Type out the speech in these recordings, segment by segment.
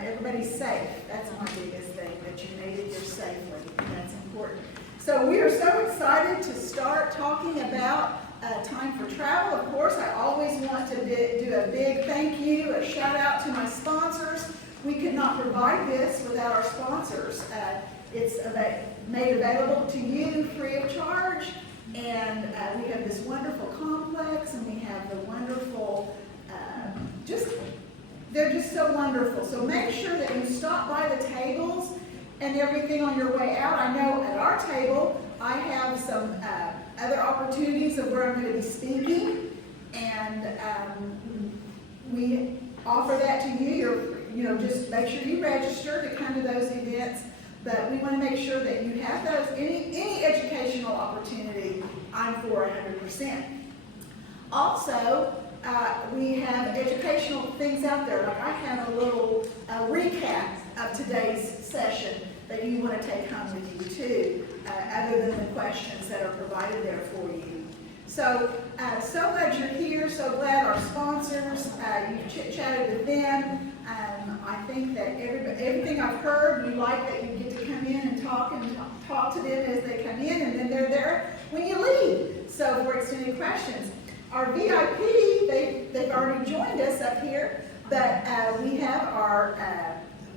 everybody's safe. That's my biggest thing, that you made it here safely. That's important. So we are so excited to start talking about time for travel. Of course, I always want to do a big thank you, a shout out to my sponsors. We could not provide this without our sponsors. It's made available to you free of charge, and we have this wonderful complex, and we have the wonderful, they're just so wonderful. So make sure that you stop by the tables and everything on your way out. I know at our table, I have some other opportunities of where I'm going to be speaking, and we offer that to you. Just make sure you register to come to those events, but we want to make sure that you have those. Any educational opportunity, I'm for 100%. Also, we have educational things out there. Like I have a little recap of today's session that you want to take home with you too, other than the questions that are provided there for you. So, so glad you're here. So glad our sponsors, you've chit-chatted with them. I think that everything I've heard, we like that you get to come in and talk to them as they come in, and then they're there when you leave. So for extended questions. Our VIP, they've already joined us up here, but we have our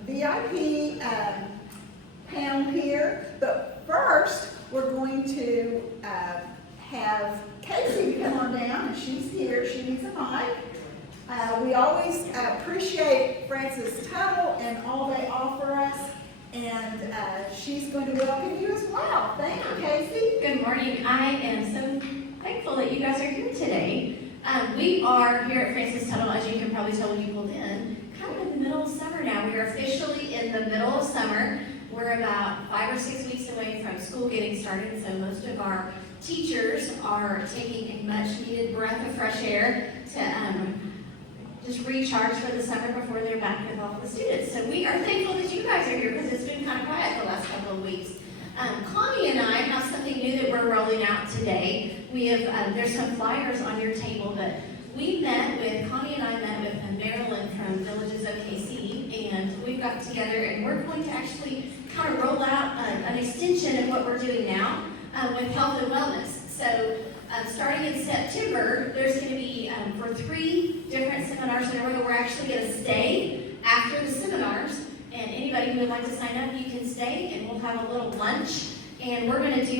VIP panel here. But first, we're going to have Casey come on down, and she's here. She needs a mic. We always appreciate Francis Tuttle and all they offer us, and she's going to welcome you as well. Thank you, Casey. Good morning. I am so thankful that you guys are here today. We are here at Francis Tuttle, as you can probably tell when you pulled in, kind of in the middle of summer now. We are officially in the middle of summer. We're about 5 or 6 weeks away from school getting started, so most of our teachers are taking a much needed breath of fresh air to just recharge for the summer before they're back with all of the students. So we are thankful that you guys are here because it's been kind of quiet the last couple of weeks. Connie and I have something new that we're rolling out today. We have, there's some flyers on your table, but Connie and I met with Marilyn from Villages of KC, and we've got together and we're going to actually kind of roll out an extension of what we're doing now with health and wellness. So starting in September, there's going to be for 3 different seminars in a row. We're actually going to stay after the seminars, and anybody who would like to sign up, you can stay, and we'll have a little lunch, and we're going to do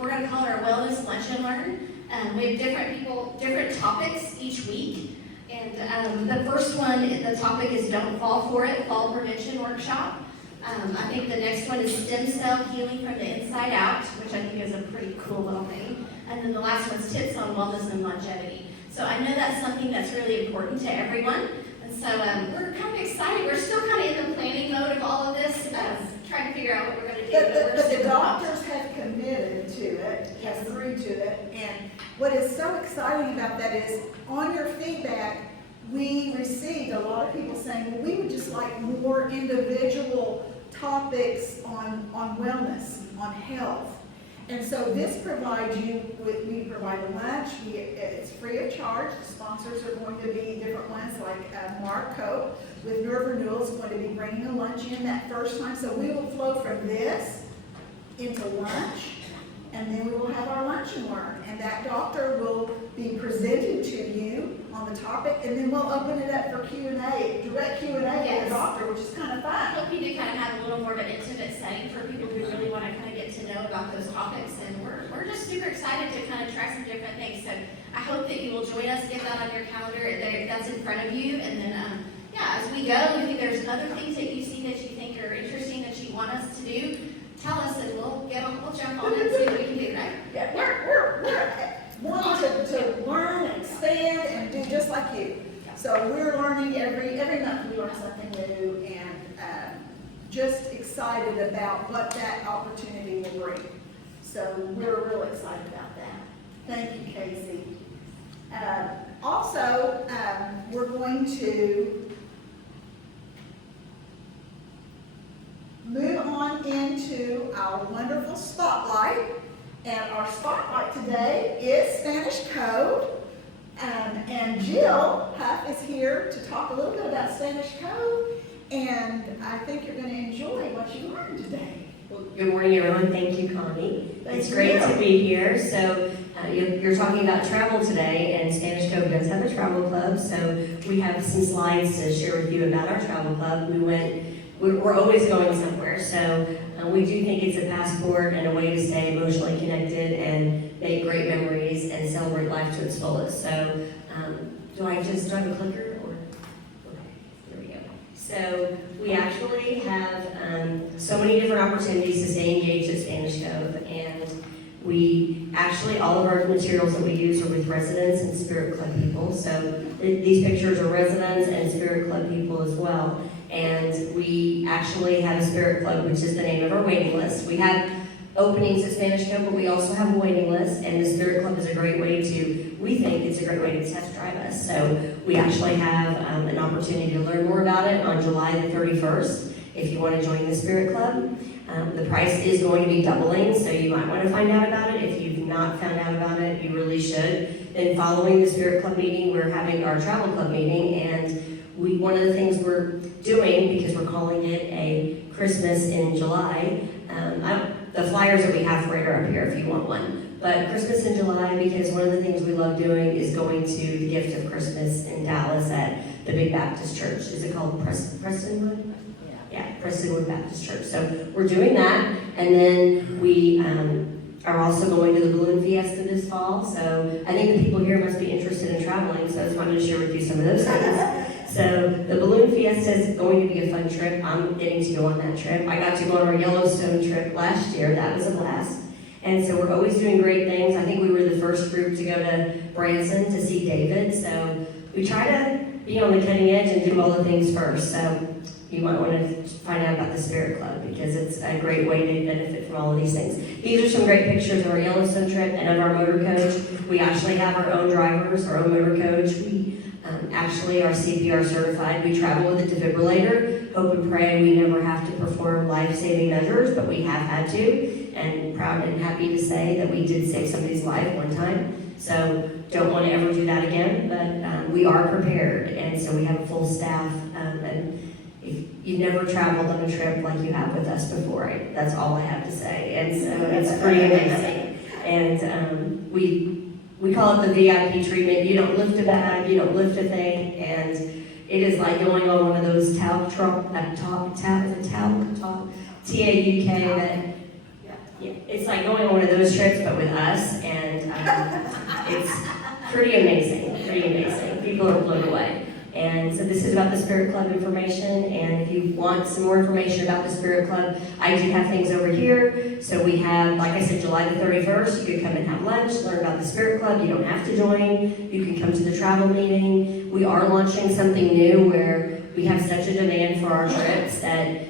we're going to call it our Wellness Lunch and Learn. We have different topics each week, and the first one, the topic is Don't Fall For It, Fall Prevention Workshop. I think the next one is Stem Cell Healing from the Inside Out, which I think is a pretty cool little thing. And then the last one's Tips on Wellness and Longevity. So I know that's something that's really important to everyone. And so we're kind of excited. We're still kind of in the planning mode of all of this, trying to figure out what we're going to do. But the doctors have committed to it, have agreed to it. And what is so exciting about that is on your feedback, we received a lot of people saying, well, we would just like more individual topics on wellness, on health. And so this provides you with, we provide a lunch, it's free of charge. The sponsors are going to be different ones, like Mark Cope with Nerve Renewal is going to be bringing a lunch in that first time. So we will flow from this into lunch, and then we will have our lunch and learn. And that doctor will be presented to you on the topic, and then we'll open it up for Q&A, direct Q&A with the doctor, which is kind of fun. Hoping to kind of have a little more of an intimate setting for people who really want to kind of get to know about those topics, and we're just super excited to kind of try some different things. So I hope that you will join us, get that on your calendar, that's in front of you, and then as we go, if there's other things that you see that you think are interesting that you want us to do, tell us, and we'll jump on it and see what we can do, right? Yeah, we're wanting to learn and expand and do just like you. So we're learning every month. We learn something new, and just excited about what that opportunity will bring. So we're real excited about that. Thank you, Casey. Also, we're going to move on into our wonderful spotlight. And our spotlight today is Spanish Code. And Jill Huff is here to talk a little bit about Spanish Code. and I think you're gonna enjoy what you learned today. Well, good morning, everyone. Thank you, Connie. Thank It's great you. to be here. So you're talking about travel today, and Spanish Cove does have a travel club. So we have some slides to share with you about our travel club. We're always going somewhere. So we do think it's a passport and a way to stay emotionally connected and make great memories and celebrate life to its fullest. So do I have a clicker? There we go. So we actually have so many different opportunities to stay engaged at Spanish Cove, and all of our materials that we use are with residents and Spirit Club people. So these pictures are residents and Spirit Club people as well. And we actually have a Spirit Club, which is the name of our waiting list. We have openings at Spanish Cove, but we also have a waiting list, and the Spirit Club is we think it's a great way to test drive us. So we actually have an opportunity to learn more about it on July the 31st, if you want to join the Spirit Club. The price is going to be doubling, so you might want to find out about it. If you've not found out about it, you really should. Then following the Spirit Club meeting, we're having our travel club meeting, and one of the things we're doing, because we're calling it a Christmas in July, the flyers that we have for it are up here if you want one. But Christmas in July, because one of the things we love doing is going to the Gift of Christmas in Dallas at the Big Baptist Church. Is it called Prestonwood? Yeah, Prestonwood Baptist Church. So we're doing that, and then we are also going to the Balloon Fiesta this fall. So I think the people here must be interested in traveling, so I just wanted to share with you some of those things. So the Balloon Fiesta is going to be a fun trip. I'm getting to go on that trip. I got to go on our Yellowstone trip last year. That was a blast. And so we're always doing great things. I think we were the first group to go to Branson to see David. So we try to be on the cutting edge and do all the things first. So you might want to find out about the Spirit Club, because it's a great way to benefit from all of these things. These are some great pictures of our Yellowstone trip and of our motor coach. We actually have our own drivers, our own motor coach. We actually are CPR certified. We travel with a defibrillator. Hope and pray we never have to perform life-saving measures, but we have had to, and proud and happy to say that we did save somebody's life one time. So don't want to ever do that again, but we are prepared, and so we have a full staff. And if you've never traveled on a trip like you have with us before, that's all I have to say. And so it's pretty amazing. And we call it the VIP treatment. You don't lift a bag, you don't lift a thing, and it is like going on one of those TAUK, it's like going on one of those trips, but with us, and it's pretty amazing. People are blown away. And so this is about the Spirit Club information, and if you want some more information about the Spirit Club, I do have things over here. So we have, like I said, July the 31st, you could come and have lunch, learn about the Spirit Club. You don't have to join. You can come to the travel meeting. We are launching something new where we have such a demand for our trips that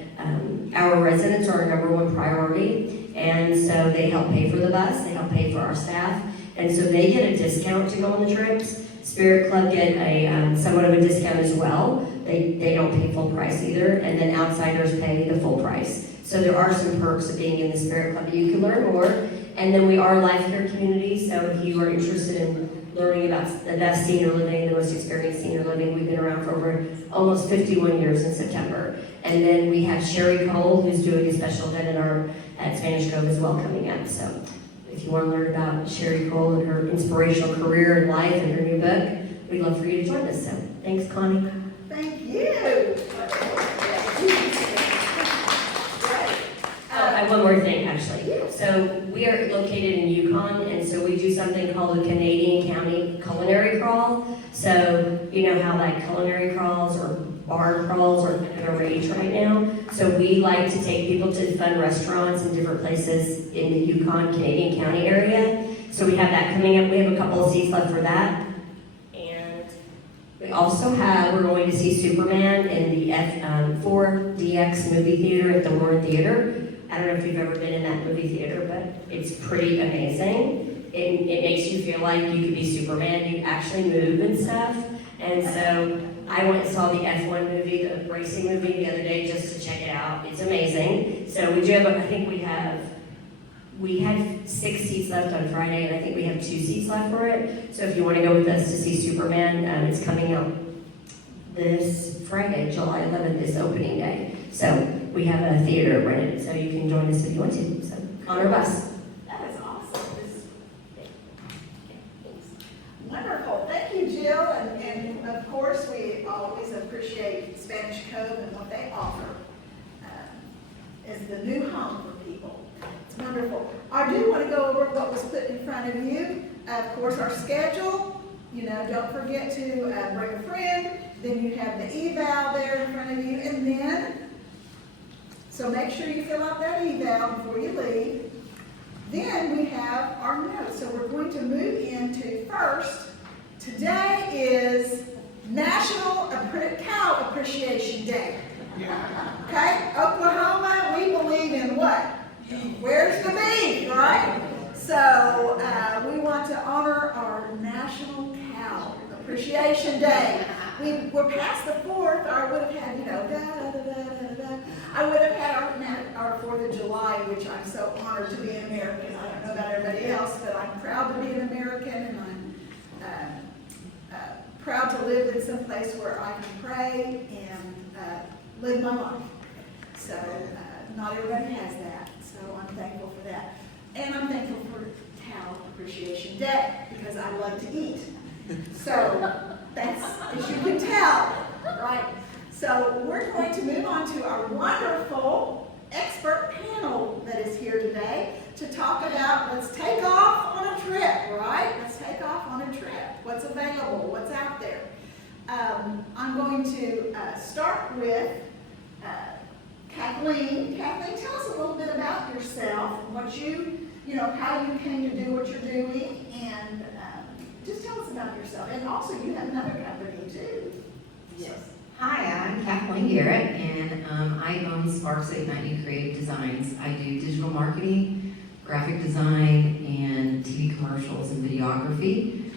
our residents are our number one priority. And so they help pay for the bus, they help pay for our staff, and so they get a discount to go on the trips. Spirit Club get a somewhat of a discount as well. They don't pay full price either, and then outsiders pay the full price. So there are some perks of being in the Spirit Club. You can learn more, and then we are a life care community. So if you are interested in learning about the best senior living, the most experienced senior living, we've been around for over almost 51 years in September. And then we have Sherry Cole, who's doing a special event at Spanish Cove as well coming up. So if you want to learn about Sherry Cole and her inspirational career and life and her new book, we'd love for you to join us. So thanks, Connie. Thank you. I have one more thing, actually. So we are located in Yukon, and so we do something called the Canadian County Culinary Crawl. So you know how like culinary crawls or bar crawls are kind of a rage right now. So we like to take people to fun restaurants in different places in the Yukon, Canadian County area. So we have that coming up. We have a couple of seats left for that. And we also we're going to see Superman in the 4DX movie theater at the Warren Theater. I don't know if you've ever been in that movie theater, but it's pretty amazing. It makes you feel like you could be Superman. You actually move and stuff. And so I went and saw the F1 movie, the racing movie, the other day just to check it out. It's amazing. So we do have, I think we had 6 seats left on Friday, and I think we have 2 seats left for it. So if you want to go with us to see Superman, it's coming out this Friday, July 11th, is opening day. So we have a theater rented, so you can join us if you want to. So on our bus. That is awesome. Wonderful. Thank you, Jill. And of course, we always appreciate Spanish Cove and what they offer as the new home for people. It's wonderful. I do want to go over what was put in front of you. Of course, our schedule. Don't forget to bring a friend. Then you have the eval there in front of you. And then, so make sure you fill out that eval before you leave. Then we have our notes. So we're going to move into first. Today is National Cow Appreciation Day. Okay? Oklahoma, we believe in what? Where's the beef, right? So we want to honor our National Cow Appreciation Day. We're past the 4th, or I would have had, I would have had our 4th of July, which I'm so honored to be an American. I don't know about everybody else, but I'm proud to be an American, and I'm proud to live in some place where I can pray and live my life. So not everybody has that, so I'm thankful for that. And I'm thankful for Cow Appreciation Day, because I love to eat. So that's, as you can tell, right? So we're going to move on to our wonderful expert panel that is here today to talk about, let's take off on a trip, right? Let's take off on a trip. What's available? What's out there? I'm going to start with Kathleen. Kathleen, tell us a little bit about yourself, what how you came to do what you're doing, and just tell us about yourself. And also, you have another company too. Yes. Hi, I'm Kathleen Garrett, and I own Sparks 890 Creative Designs. I do digital marketing, graphic design, and TV commercials and videography.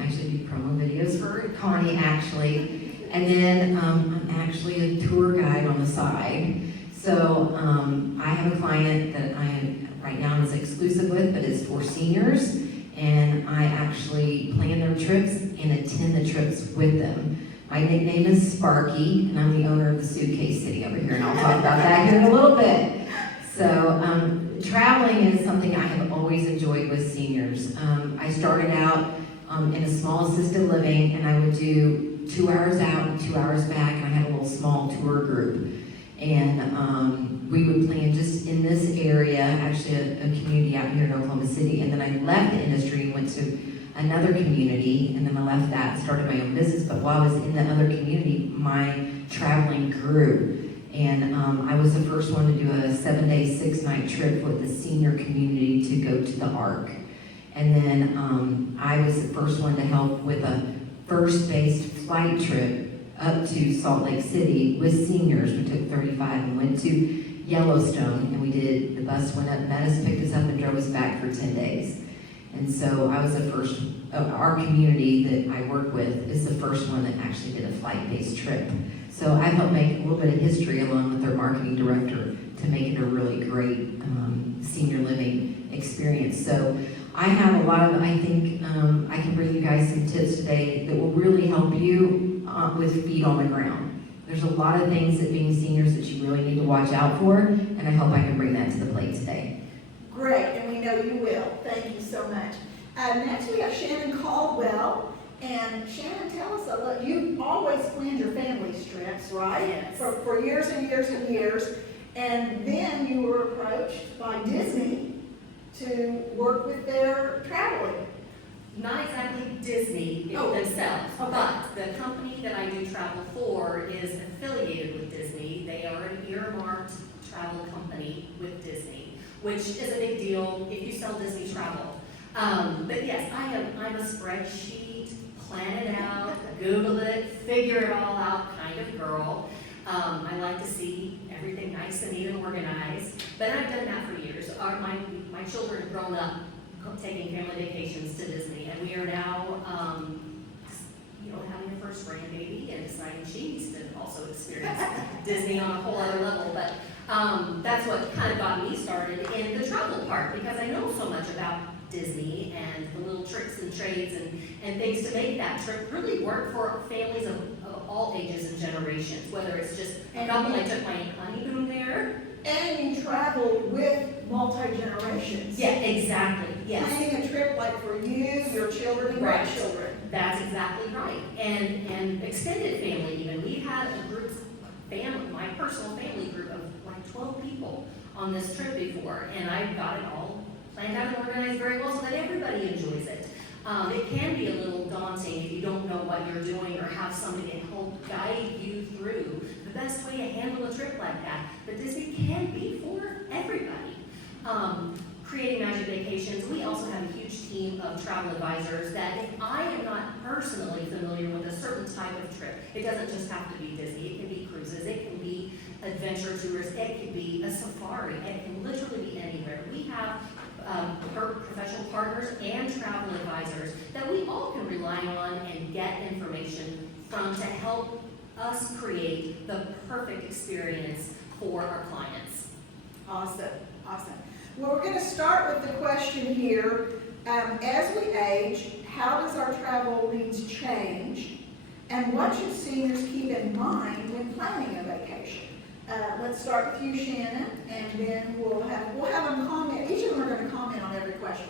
Actually do promo videos for Connie, actually. And then I'm actually a tour guide on the side. So I have a client that I am right now is exclusive with, but it's for seniors. And I actually plan their trips and attend the trips with them. My nickname is Sparky, and I'm the owner of the Suitcase City over here, and I'll talk about that here in a little bit. So traveling is something I have always enjoyed with seniors. I started out in a small assisted living, and I would do 2 hours out and 2 hours back, and I had a little small tour group. And we would plan just in this area, actually a community out here in Oklahoma City, and then I left the industry and went to another community, and then I left that and started my own business. But while I was in the other community, my traveling grew. And I was the first one to do a 7-day, 6-night trip with the senior community to go to the Ark. And then I was the first one to help with a first-based flight trip up to Salt Lake City with seniors. We took 35 and went to Yellowstone, and the bus went up, met us, picked us up, and drove us back for 10 days. And so I was the first, our community that I work with is the first one that actually did a flight-based trip. So I helped make a little bit of history along with their marketing director to make it a really great senior living experience. So I have a lot of, I think I can bring you guys some tips today that will really help you with feet on the ground. There's a lot of things that being seniors that you really need to watch out for, and I hope I can bring that to the plate today. Great, and we know you will. Thank you so much. Next we have Shannon Caldwell. And Shannon, tell us a little, you always planned your family trips, right? Yes. For years and years and years. And then you were approached by Disney to work with their traveling. Not exactly Disney themselves, Okay. but the company that I do travel for is affiliated with Disney. They are an earmarked travel company with Disney, which is a big deal if you sell Disney travel. But yes, I'm a spreadsheet, plan it out, Google it, figure it all out kind of girl. I like to see everything nice and neat and organized, but I've done that for years. My children have grown up taking family vacations to Disney, and we are now, having a first grandbaby and deciding she needs to also experience Disney on a whole other level. But that's what kind of got me started in the travel part, because I know so much about Disney and the little tricks and trades and things to make that trip really work for families of all ages and generations, whether it's just a couple, I took my honeymoon there. And you traveled with multi-generations. Yeah, exactly, yes. Planning a trip like for you, your children, and Right. grandchildren. That's exactly right. And extended family even. We had a group, family, my personal family group of like 12 people on this trip before, and I got it all planned out and organized very well so that everybody enjoys it. It can be a little daunting if you don't know what you're doing or have somebody to help guide you through the best way to handle a trip like that. But Disney can be for everybody. Creating Magic Vacations, we also have a huge team of travel advisors that if I am not personally familiar with a certain type of trip, it doesn't just have to be Disney, it can be cruises, it can be adventure tours, it can be a safari, it can literally be anywhere. We have professional partners and travel advisors that we all can rely on and get information from to help us create the perfect experience for our clients. Awesome, awesome. Well, we're going to start with the question here. As we age, how does our travel needs change? And what should seniors keep in mind when planning a vacation? Let's start with you, Shannon, and then we'll have them comment. Each of them are going to comment on every question.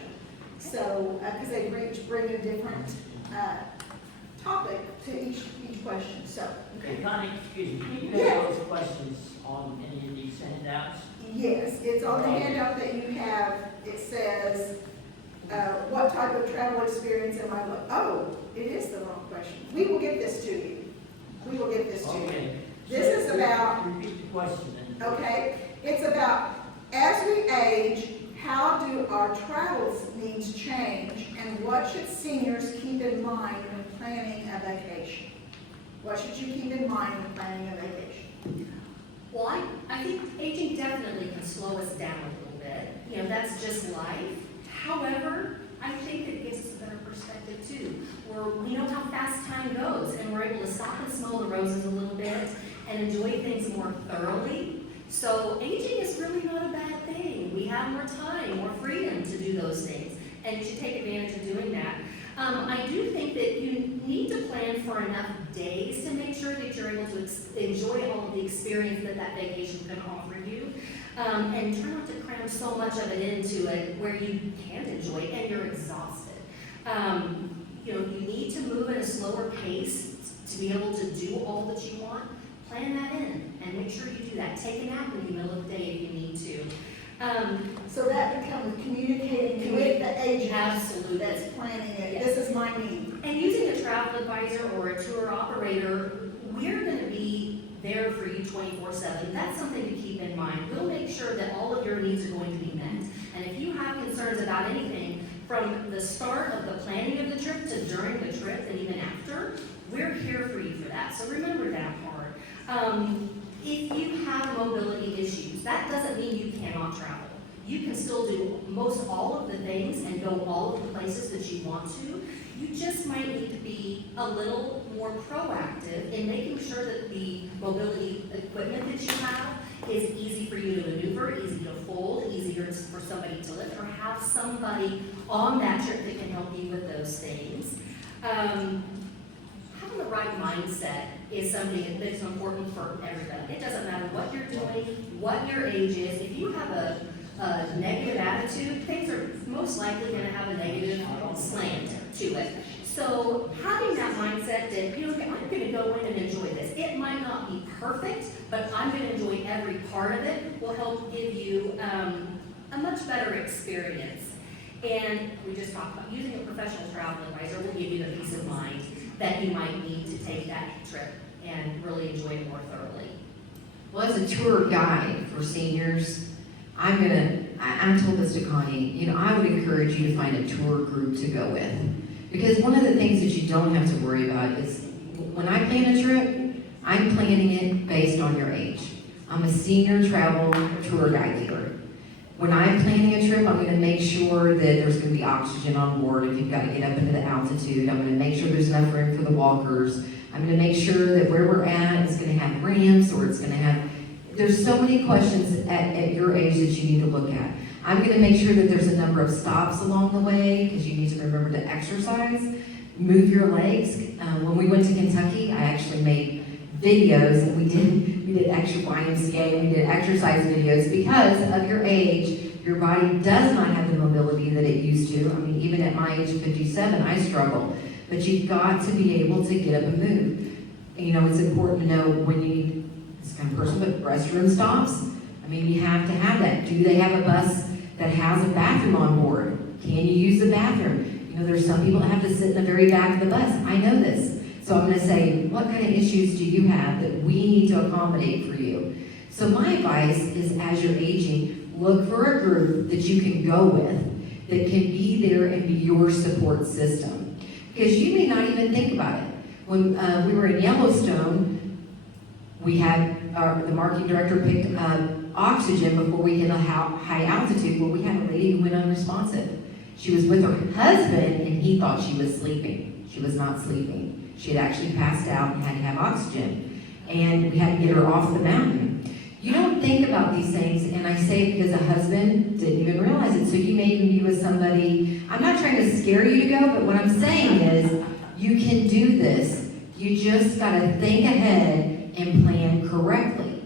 So, because they bring a different topic to each question. So, Okay, Connie, excuse me, can you Yeah. have those questions on any of these handouts? yes, it's on the handout that you have. It says, what type of travel experience am I looking? Oh, it is the wrong question. We will get this to you. We will get this to you. Okay. This is about, Repeat the question then. okay, it's about, as we age, how do our travel needs change, and what should seniors keep in mind when planning a vacation? What should you keep in mind when planning a vacation? Well, I think aging definitely can slow us down a little bit. You know, that's just life. However, I think it gives us a better perspective too, where we know how fast time goes and we're able to stop and smell the roses a little bit and enjoy things more thoroughly. So aging is really not a bad thing. We have more time, more freedom to do those things, and you should take advantage of doing that. I do think that you need to plan for enough days to make sure that you're able to enjoy all of the experience that that vacation can offer you, and try not to cram so much of it into it where you can't enjoy it and you're exhausted. You know, you need to move at a slower pace to be able to do all that you want. Plan that in and make sure you do that. Take a nap in the middle of the day if you need to. So that becomes communicating with the agent Absolutely. that's planning it. Yes. This is my need. And using a travel advisor or a tour operator, we're going to be there for you 24/7. That's something to keep in mind. We'll make sure that all of your needs are going to be met. And if you have concerns about anything from the start of the planning of the trip to during the trip and even after, we're here for you for that. So remember that part. If you have mobility issues, that doesn't mean you cannot travel. You can still do most all of the things and go all of the places that you want to. You just might need to be a little more proactive in making sure that the mobility equipment that you have is easy for you to maneuver, easy to fold, easier for somebody to lift, or have somebody on that trip that can help you with those things. Having the right mindset is something that's important for everybody. It doesn't matter what you're doing, what your age is. If you have a negative attitude, things are most likely going to have a negative slant to it. So having that mindset that, you know, I'm going to go in and enjoy this. It might not be perfect, but I'm going to enjoy every part of it will help give you a much better experience. And we just talked about using a professional travel advisor will give you the peace of mind that you might need to take that trip and really enjoy it more thoroughly. Well, as a tour guide for seniors, I told this to Connie, you know, I would encourage you to find a tour group to go with. Because one of the things that you don't have to worry about is, when I plan a trip, I'm planning it based on your age. I'm a senior travel tour guide leader. When I'm planning a trip, I'm gonna make sure that there's gonna be oxygen on board if you've gotta get up into the altitude. I'm gonna make sure there's enough room for the walkers. I'm gonna make sure that where we're at is gonna have ramps, or it's gonna have, there's so many questions at your age that you need to look at. I'm gonna make sure that there's a number of stops along the way, because you need to remember to exercise, move your legs. When we went to Kentucky, I actually made videos, and we did extra YMCA, we did exercise videos. Because of your age, your body does not have the mobility that it used to. I mean, even at my age of 57, I struggle. But you've got to be able to get up and move. And, you know, it's important to know when you need, it's kind of personal, but restroom stops. I mean, you have to have that. Do they have a bus that has a bathroom on board? Can you use the bathroom? You know, there's some people that have to sit in the very back of the bus. I know this. So I'm going to say, what kind of issues do you have that we need to accommodate for you? So my advice is, as you're aging, look for a group that you can go with that can be there and be your support system. Because you may not even think about it. When we were in Yellowstone, we had the marketing director picked up oxygen before we hit a high altitude. Well, we had a lady who went unresponsive. She was with her husband, and he thought she was sleeping. She was not sleeping. She had actually passed out and had to have oxygen. And we had to get her off the mountain. You don't think about these things, and I say it because a husband didn't even realize it. So you may even be with somebody, I'm not trying to scare you to go, but what I'm saying is, you can do this. You just gotta think ahead and plan correctly.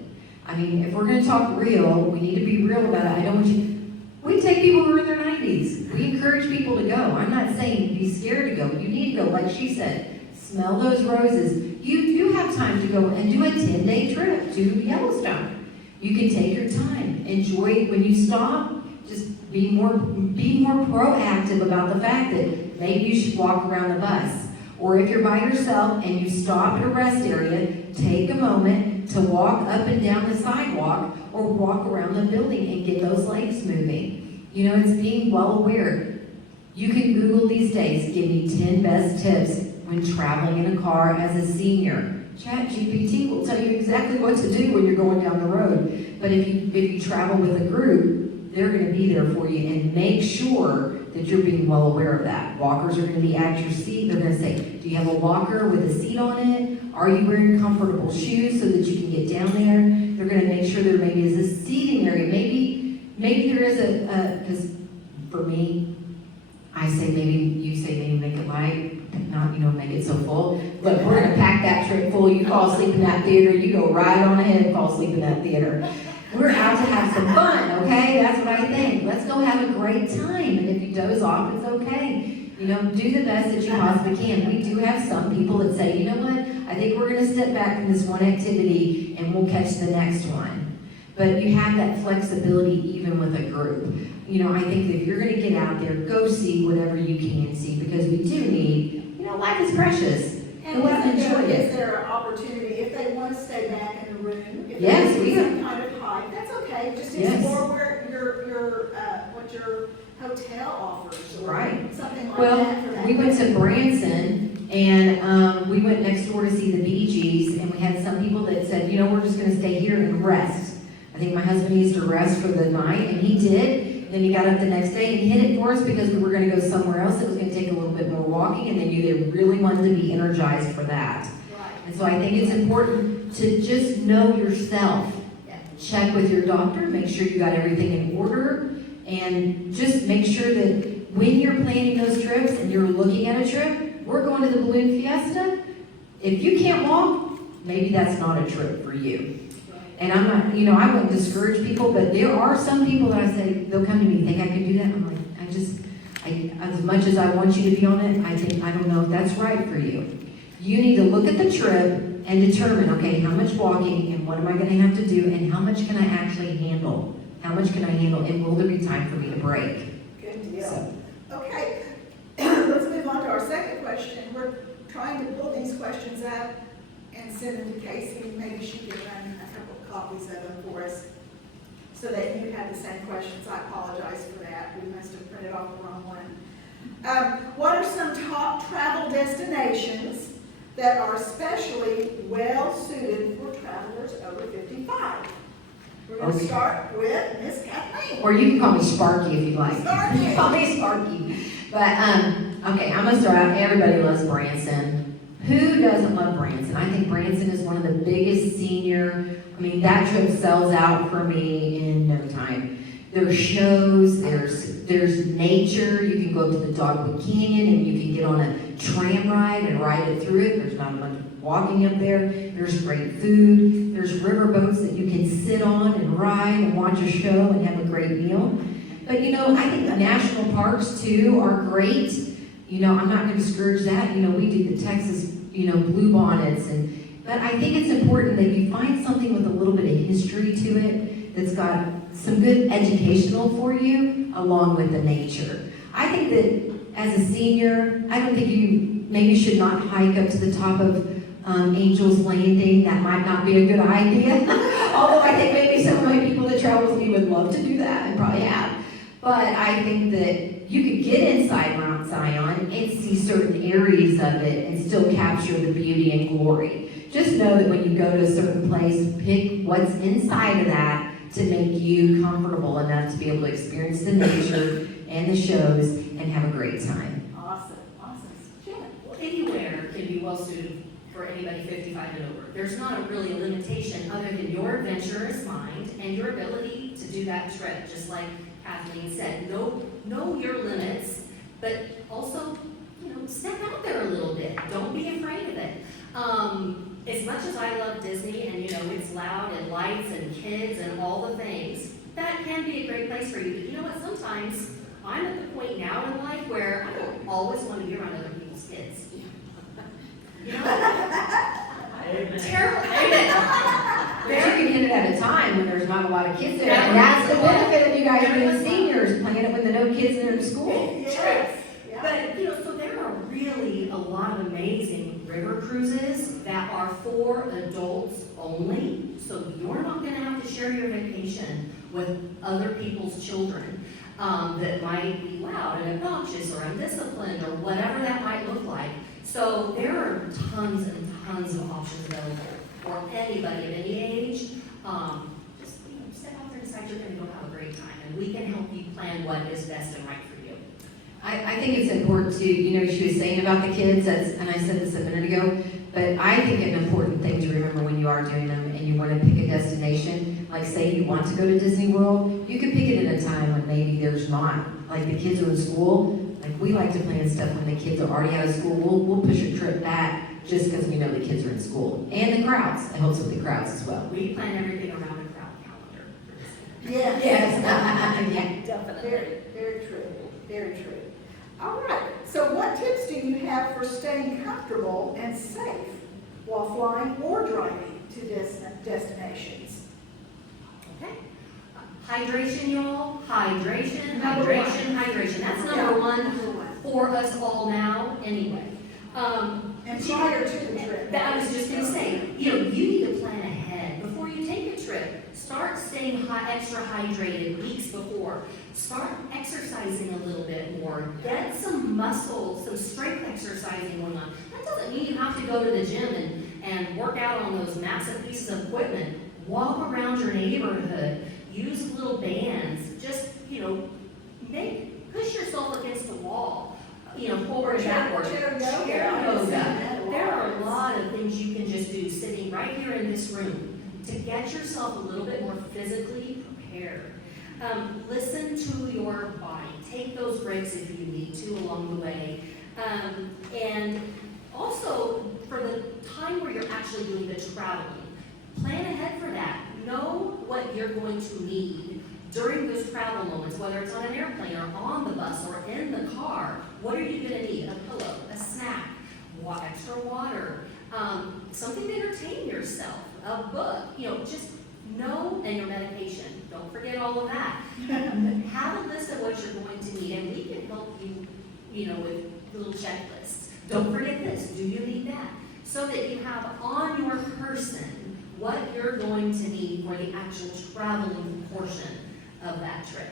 I mean, if we're gonna talk real, we need to be real about it. I don't want you, we take people who are in their 90s. We encourage people to go. I'm not saying be scared to go. You need to go, like she said. Smell those roses. You have time to go and do a 10-day trip to Yellowstone. You can take your time. Enjoy when you stop. Just be more proactive about the fact that maybe you should walk around the bus. Or if you're by yourself and you stop at a rest area, take a moment to walk up and down the sidewalk or walk around the building and get those legs moving. You know, it's being well aware. You can Google these days, give me 10 best tips when traveling in a car as a senior. ChatGPT will tell you exactly what to do when you're going down the road. But if you travel with a group, they're going to be there for you, and make sure that you're being well aware of that. Walkers are going to be at your seat. They're going to say, do you have a walker with a seat on it? Are you wearing comfortable shoes so that you can get down there? They're going to make sure there maybe is a seating area. Maybe there is because for me, I say maybe, you say maybe make it light, not, you know, make it so full. Look, we're going to pack that trip full. You fall asleep in that theater, you go right on ahead and fall asleep in that theater. We're out to have some fun, okay? That's what I think. Let's go have a great time. And if you doze off, it's okay. You know, do the best that you possibly can. We do have some people that say, you know what? I think we're going to step back from this one activity and we'll catch the next one. But you have that flexibility even with a group. You know, I think that if you're going to get out there, go see whatever you can see, because we do need, you know, life is precious. And Go out and enjoy is it. there an opportunity, if they want to stay back in the room, if Yes, they we need some kind of hike, that's okay. Just Yes. explore where what your hotel offers or Right. something like Well, that for that. we went to Branson, and we went next door to see the Bee Gees, and we had some people that said, you know, we're just going to stay here and rest. I think my husband needs to rest for the night, and he did. Then he got up the next day and hit it for us because we were going to go somewhere else. It was going to take a little bit more walking, and they knew they really wanted to be energized for that. Right. And so I think it's important to just know yourself. Check with your doctor, make sure you got everything in order, and just make sure that when you're planning those trips and you're looking at a trip, we're going to the Balloon Fiesta. If you can't walk, maybe that's not a trip for you. And I'm not, you know, I wouldn't discourage people, but there are some people that I say, they'll come to me, think I can do that? I'm like, as much as I want you to be on it, I don't know if that's right for you. You need to look at the trip and determine, okay, how much walking and what am I going to have to do and how much can I actually handle? How much can I handle, and will there be time for me to break? Good deal. So, Okay, let's move on to our second question. We're trying to pull these questions up and send them to Casey. Maybe she can run a couple of copies of them for us so that you have the same questions. I apologize for that. We must have printed off the wrong one. What are some top travel destinations that are especially well suited for travelers over 55? We're going to start with Miss Kathleen. or you can call me Sparky if you like. Sparky. You can call me Sparky. But, okay, I'm going to start out. Everybody loves Branson. Who doesn't love Branson? I think Branson is one of the biggest senior, I mean, that trip sells out for me in no time. There's shows, there's nature. You can go up to the Dogwood Canyon and you can get on a tram ride and ride it through it. There's not a bunch of walking up there. There's great food. There's river boats that you can sit on and ride and watch a show and have a great meal. But you know, I think the national parks too are great. You know, I'm not going to discourage that. You know, we do the Texas, you know, blue bonnets, but I think it's important that you find something with a little bit of history to it that's got some good educational for you along with the nature. I think that as a senior, I don't think you maybe should not hike up to the top of Angel's Landing. That might not be a good idea. Although I think maybe some of my people that travel with me would love to do that and probably have. But I think that you could get inside Mount Zion and see certain areas of it and still capture the beauty and glory. Just know that when you go to a certain place, pick what's inside of that to make you comfortable enough to be able to experience the nature and the shows and have a great time. Awesome. Janet? Well, anywhere can be well suited for anybody 55 and over. There's not really a limitation other than your adventurous mind and your ability to do that trip, just like Kathleen said. Know your limits, but also, you know, step out there a little bit. Don't be afraid of it. As much as I love Disney and, you know, it's loud and lights and kids and all the things, that can be a great place for you. But you know what? Sometimes I'm at the point now in life where I don't always want to be around other people's kids. You know? Terrible. But you can hit it at a time when there's not a lot of kids there. And that's the benefit of you guys being seniors, playing it when the no kids are in school. Yes. Yeah. But, you know, so there are really a lot of amazing river cruises that are for adults only. So you're not going to have to share your vacation with other people's children that might be loud and obnoxious or undisciplined or whatever that might look like. So there are tons and tons of options available for anybody of any age. Just, you know, step out there and decide you're going to go have a great time, and we can help you plan what is best and right for you. I think it's important to, you know, she was saying about the kids, and I said this a minute ago, but I think an important thing to remember when you are doing them and you want to pick a destination, like say you want to go to Disney World, you could pick it at a time when maybe there's not, like the kids are in school. Like we like to plan stuff when the kids are already out of school. We'll push a trip back just because we know the kids are in school. And the crowds, it helps with the crowds as well. We plan everything around the crowd calendar. Yes. Yeah. Definitely. Very true, very true. All right, so what tips do you have for staying comfortable and safe while flying or driving to destinations? Okay. Hydration, y'all. Hydration. That's Number number one for us all now, anyway. And prior to the trip. That I was just gonna say, you know, you need to plan ahead before you take a trip. Start staying extra hydrated weeks before. Start exercising a little bit more. Get some muscle, some strength exercising going on. That doesn't mean you have to go to the gym and work out on those massive pieces of equipment. Walk around your neighborhood. Use little bands. Just, you know, push yourself against the wall. You know, forward and backward. Chair Chair yoga. yoga. There are a lot of things you can just do sitting right here in this room to get yourself a little bit more physically prepared. Listen to your body. Take those breaks if you need to along the way. And also, for the time where you're actually doing the traveling, plan ahead for that. Know what you're going to need during those travel moments, whether it's on an airplane or on the bus or in the car. What are you going to need? A pillow, a snack, extra water, something to entertain yourself, a book, you know, just know, and your medication. Don't forget all of that. Have a list of what you're going to need, and we can help you, you know, with little checklists. Don't forget this. Do you need that? So that you have on your person what you're going to need for the actual traveling portion of that trip.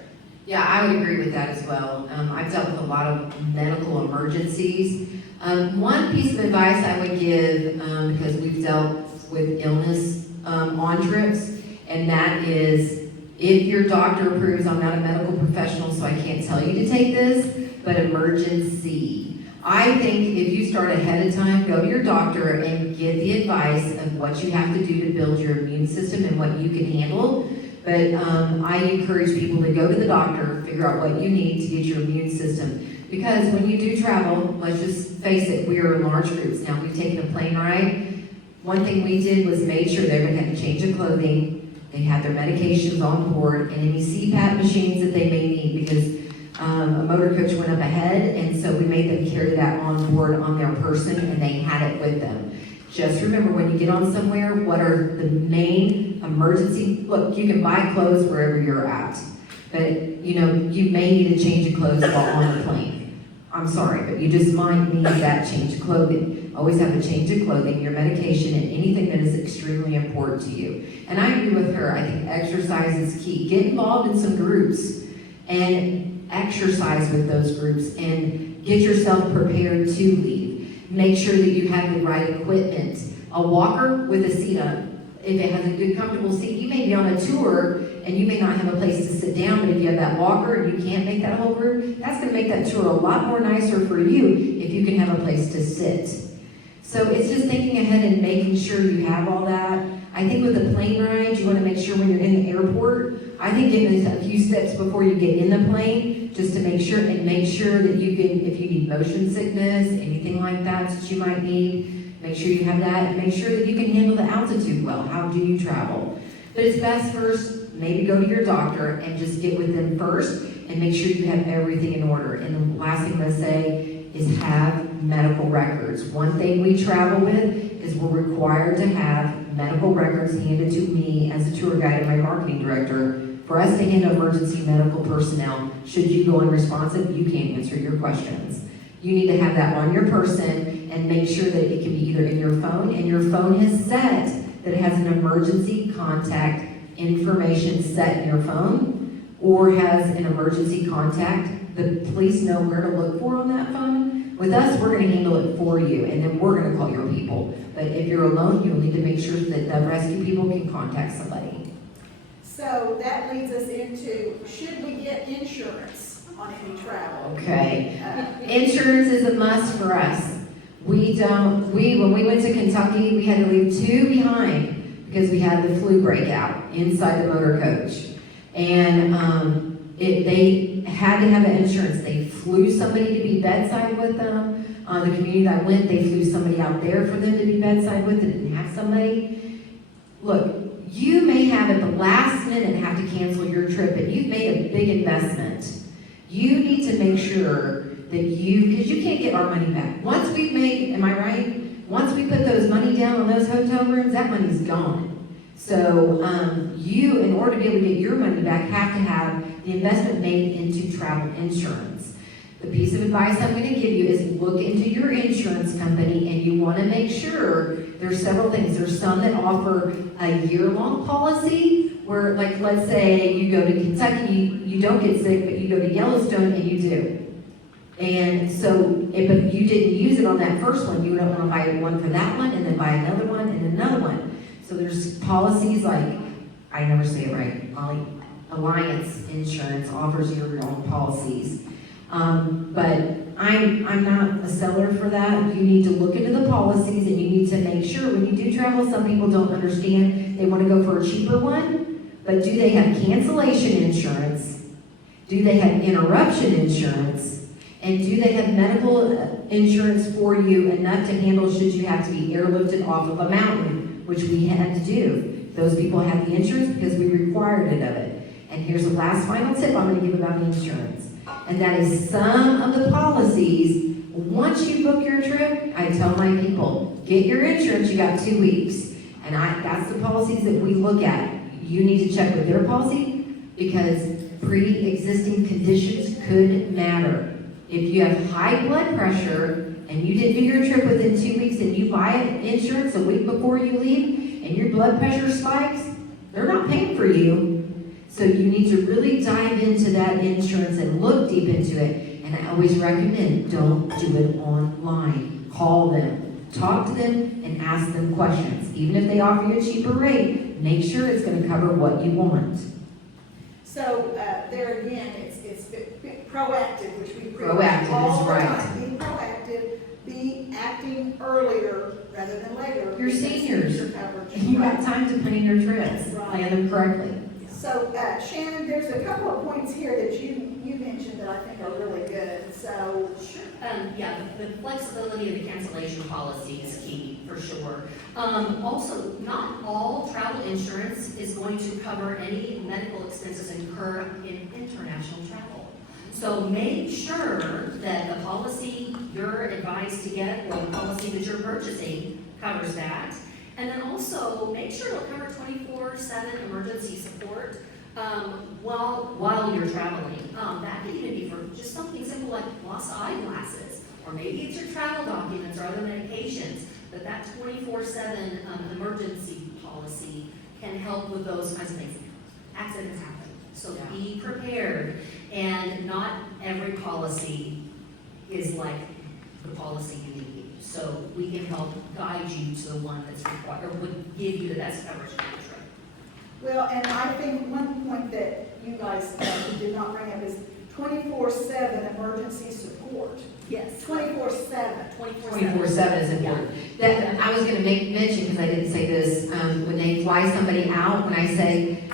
Yeah, I would agree with that as well. I've dealt with a lot of medical emergencies. One piece of advice I would give, because we've dealt with illness on trips, and that is, if your doctor approves, I'm not a medical professional, so I can't tell you to take this, but emergency. I think if you start ahead of time, go to your doctor and get the advice of what you have to do to build your immune system and what you can handle. But I encourage people to go to the doctor, figure out what you need to get your immune system. Because when you do travel, let's just face it, we are in large groups. Now, we've taken a plane ride. One thing we did was made sure they were going to have a change of clothing. They had their medications on board and any CPAP machines that they may need, because a motor coach went up ahead, and so we made them carry that on board on their person, and they had it with them. Just remember, when you get on somewhere, what are the main emergency, look, you can buy clothes wherever you're at, but you know, you may need a change of clothes while on the plane. I'm sorry, but you just might need that change of clothing. Always have a change of clothing, your medication, and anything that is extremely important to you. And I agree with her, I think exercise is key. Get involved in some groups and exercise with those groups and get yourself prepared to leave. Make sure that you have the right equipment. A walker with a seat up. If it has a good, comfortable seat, you may be on a tour and you may not have a place to sit down, but if you have that walker and you can't make that whole group, that's going to make that tour a lot more nicer for you if you can have a place to sit. So it's just thinking ahead and making sure you have all that. I think with the plane ride, you want to make sure when you're in the airport, I think give it a few steps before you get in the plane, just to make sure, and make sure that you can, if you need motion sickness, anything like that you might need, make sure you have that, and make sure that you can handle the altitude well. How do you travel? But it's best first, maybe go to your doctor and just get with them first, and make sure you have everything in order. And the last thing I'm going to say is have medical records. One thing we travel with is we're required to have medical records handed to me as a tour guide and my marketing director for us to handle emergency medical personnel. Should you go unresponsive, you can't answer your questions. You need to have that on your person and make sure that it can be either in your phone, and your phone has set that it has an emergency contact information set in your phone, or has an emergency contact. The police know where to look for on that phone. With us, we're going to handle it for you, and then we're going to call your people. But if you're alone, you'll need to make sure that the rescue people can contact somebody. So that leads us into, should we get insurance on any travel? Okay. Insurance is a must for us. When we went to Kentucky, we had to leave 2 behind because we had the flu breakout inside the motor coach. And they had to have an insurance. They flew somebody to be bedside with them. The community that I went, they flew somebody out there for them to be bedside with. They didn't have somebody. Look, you may have at the last minute have to cancel your trip, but you've made a big investment. You need to make sure that because you can't get our money back. Once we've made, am I right? Once we put those money down on those hotel rooms, that money's gone. So you, in order to be able to get your money back, have to have the investment made into travel insurance. The piece of advice I'm going to give you is look into your insurance company, and you want to make sure there's several things. There's some that offer a year-long policy where, like, let's say you go to Kentucky, you don't get sick, but you go to Yellowstone and you do. And so, but you didn't use it on that first one. You don't want to buy one for that one, and then buy another one, and another one. So there's policies like, I never say it right, Alliance Insurance offers your own policies. But I'm not a seller for that. You need to look into the policies, and you need to make sure when you do travel, some people don't understand. They want to go for a cheaper one, but do they have cancellation insurance? Do they have interruption insurance? And do they have medical insurance for you enough to handle should you have to be airlifted off of a mountain, which we had to do? Those people had the insurance because we required it of it. And here's the last final tip I'm going to give about insurance. And that is some of the policies, once you book your trip, I tell my people, get your insurance, you got 2 weeks. And that's the policies that we look at. You need to check with their policy because pre-existing conditions could matter. If you have high blood pressure and you didn't do your trip within 2 weeks and you buy insurance a week before you leave and your blood pressure spikes, they're not paying for you. So you need to really dive into that insurance and look deep into it. And I always recommend don't do it online. Call them, talk to them, and ask them questions. Even if they offer you a cheaper rate, make sure it's going to cover what you want. So there again, it's proactive, which we preach Proactive all is the right. time. Be proactive, be acting earlier rather than later. You're because seniors. your coverage. You got time to plan your trips, Right. plan them correctly. So Shannon, there's a couple of points here that you mentioned that I think are really good, so. Sure. Yeah, the flexibility of the cancellation policy is key, for sure. Also, not all travel insurance is going to cover any medical expenses incurred in international travel. So make sure that the policy you're advised to get, or the policy that you're purchasing, covers that. And then also, make sure it'll cover 24/7 emergency support while you're traveling. That could even be for just something simple like lost eyeglasses, or maybe it's your travel documents or other medications. But that 24/7 emergency policy can help with those kinds of things. Accidents happen, so be prepared. And not every policy is like the policy you need. So we can help guide you to the one that's required, or would give you the best coverage for your trip. Well, and I think one point that you guys did not bring up is 24/7 emergency support. Yes. 24/7. 24/7 is important. That, I was gonna mention, because I didn't say this, when they fly somebody out, when I say,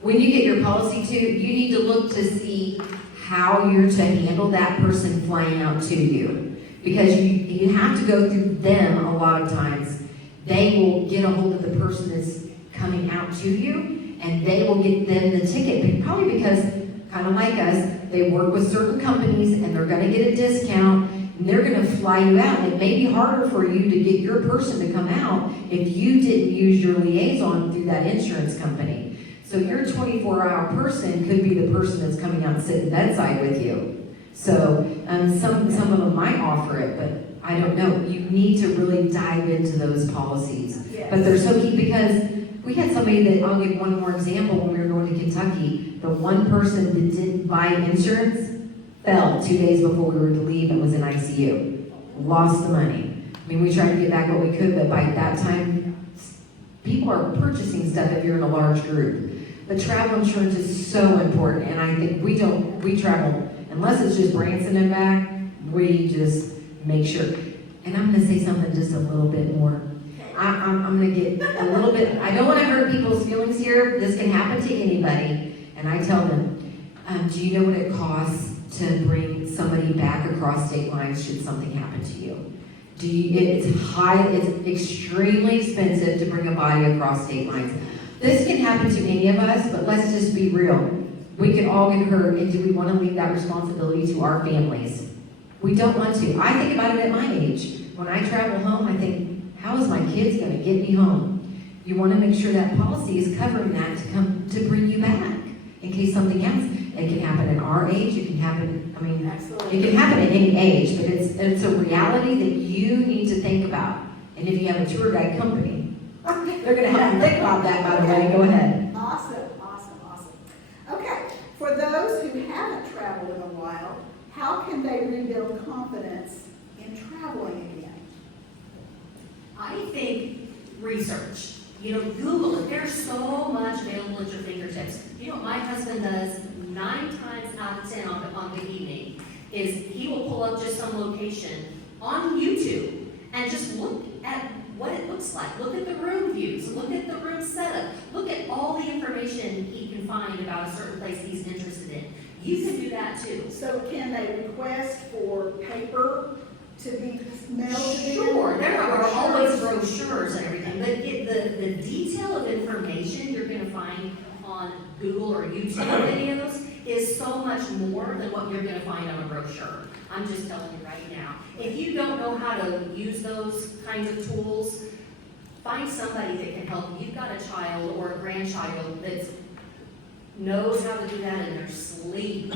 when you get your policy too, you need to look to see how you're to handle that person flying out to you. Because you have to go through them a lot of times. They will get a hold of the person that's coming out to you, and they will get them the ticket, probably because, kind of like us, they work with certain companies, and they're gonna get a discount, and they're gonna fly you out. It may be harder for you to get your person to come out if you didn't use your liaison through that insurance company. So your 24-hour person could be the person that's coming out and sitting bedside with you. So some of them might offer it, but I don't know. You need to really dive into those policies. Yes. But they're so key, because we had somebody that, I'll give one more example, when we were going to Kentucky, the one person that didn't buy insurance fell 2 days before we were to leave and was in ICU. Lost the money. I mean, we tried to get back what we could, but by that time, people are purchasing stuff if you're in a large group. But travel insurance is so important, and I think we travel, unless it's just Branson and back, we just make sure. And I'm gonna say something just a little bit more. I'm gonna get a little bit, I don't wanna hurt people's feelings here. This can happen to anybody. And I tell them, do you know what it costs to bring somebody back across state lines should something happen to you? It's extremely expensive to bring a body across state lines. This can happen to any of us, but let's just be real. We can all get hurt, and do we want to leave that responsibility to our families? We don't want to. I think about it at my age. When I travel home, I think, how is my kids going to get me home? You want to make sure that policy is covering that to bring you back in case something happens. It can happen at our age. It can happen, Absolutely. it can happen at any age, but it's a reality that you need to think about. And if you have a tour guide company, they're going to have to think about that, by the way. Go ahead. Awesome. Okay, for those who haven't traveled in a while, how can they rebuild confidence in traveling again? I think research. Google it. There's so much available at your fingertips. What my husband does 9 times out of 10 on the evening is he will pull up just some location on YouTube and just look at what it looks like. Look at the room views. Look at the room setup. Look at all the information he can find about a certain place he's interested in. You can do that too. So can they request for paper to be mailed to them? Sure, there are always brochures and everything, but the detail of information you're going to find on Google or YouTube videos is so much more than what you're going to find on a brochure. I'm just telling you right now. If you don't know how to use those kinds of tools, find somebody that can help you. You've got a child or a grandchild that knows how to do that in their sleep.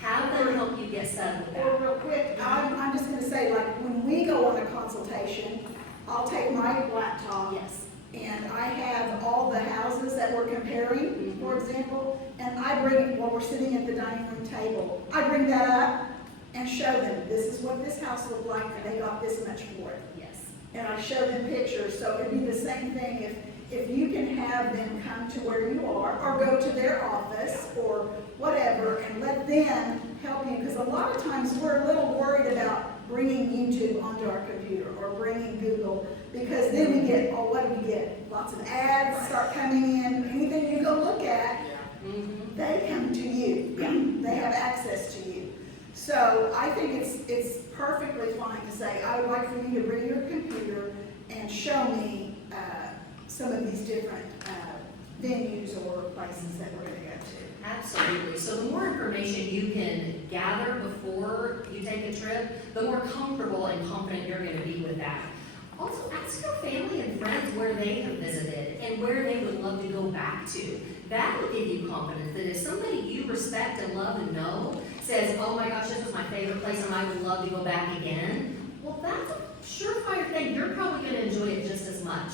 Have them help you get set up with Or that. real quick, I'm just gonna say, like, when we go on a consultation, I'll take my laptop Yes. and I have all the houses that we're comparing, for example, and I bring, while we're sitting at the dining room table, I bring that up and show them, this is what this house looked like, and they got this much for it. Yes. And I show them pictures, so it'd be the same thing if you can have them come to where you are, or go to their office, or whatever, and let them help you, because a lot of times we're a little worried about bringing YouTube onto our computer, or bringing Google, because then we get, what do we get? Lots of ads start coming in, anything you go look at, Mhm. They come to you. They have access to you. So I think it's perfectly fine to say, I would like for you to bring your computer and show me some of these different venues or places that we're going to go to. Absolutely. So the more information you can gather before you take a trip, the more comfortable and confident you're going to be with that. Also, ask your family and friends where they have visited and where they would love to go back to. That will give you confidence that if somebody you respect and love and know says, oh my gosh, this was my favorite place and I would love to go back again, well, that's a surefire thing. You're probably going to enjoy it just as much.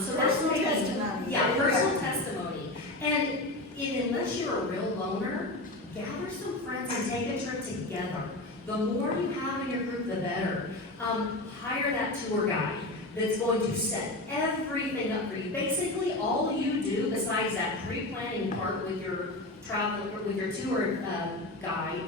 So that's Personal maybe- testimony. Yeah, personal testimony. And unless you're a real loner, gather some friends and take a trip together. The more you have in your group, the better. Hire that tour guide that's going to set everything up for you. Basically, all you do besides that pre-planning part with your travel, with your tour guide,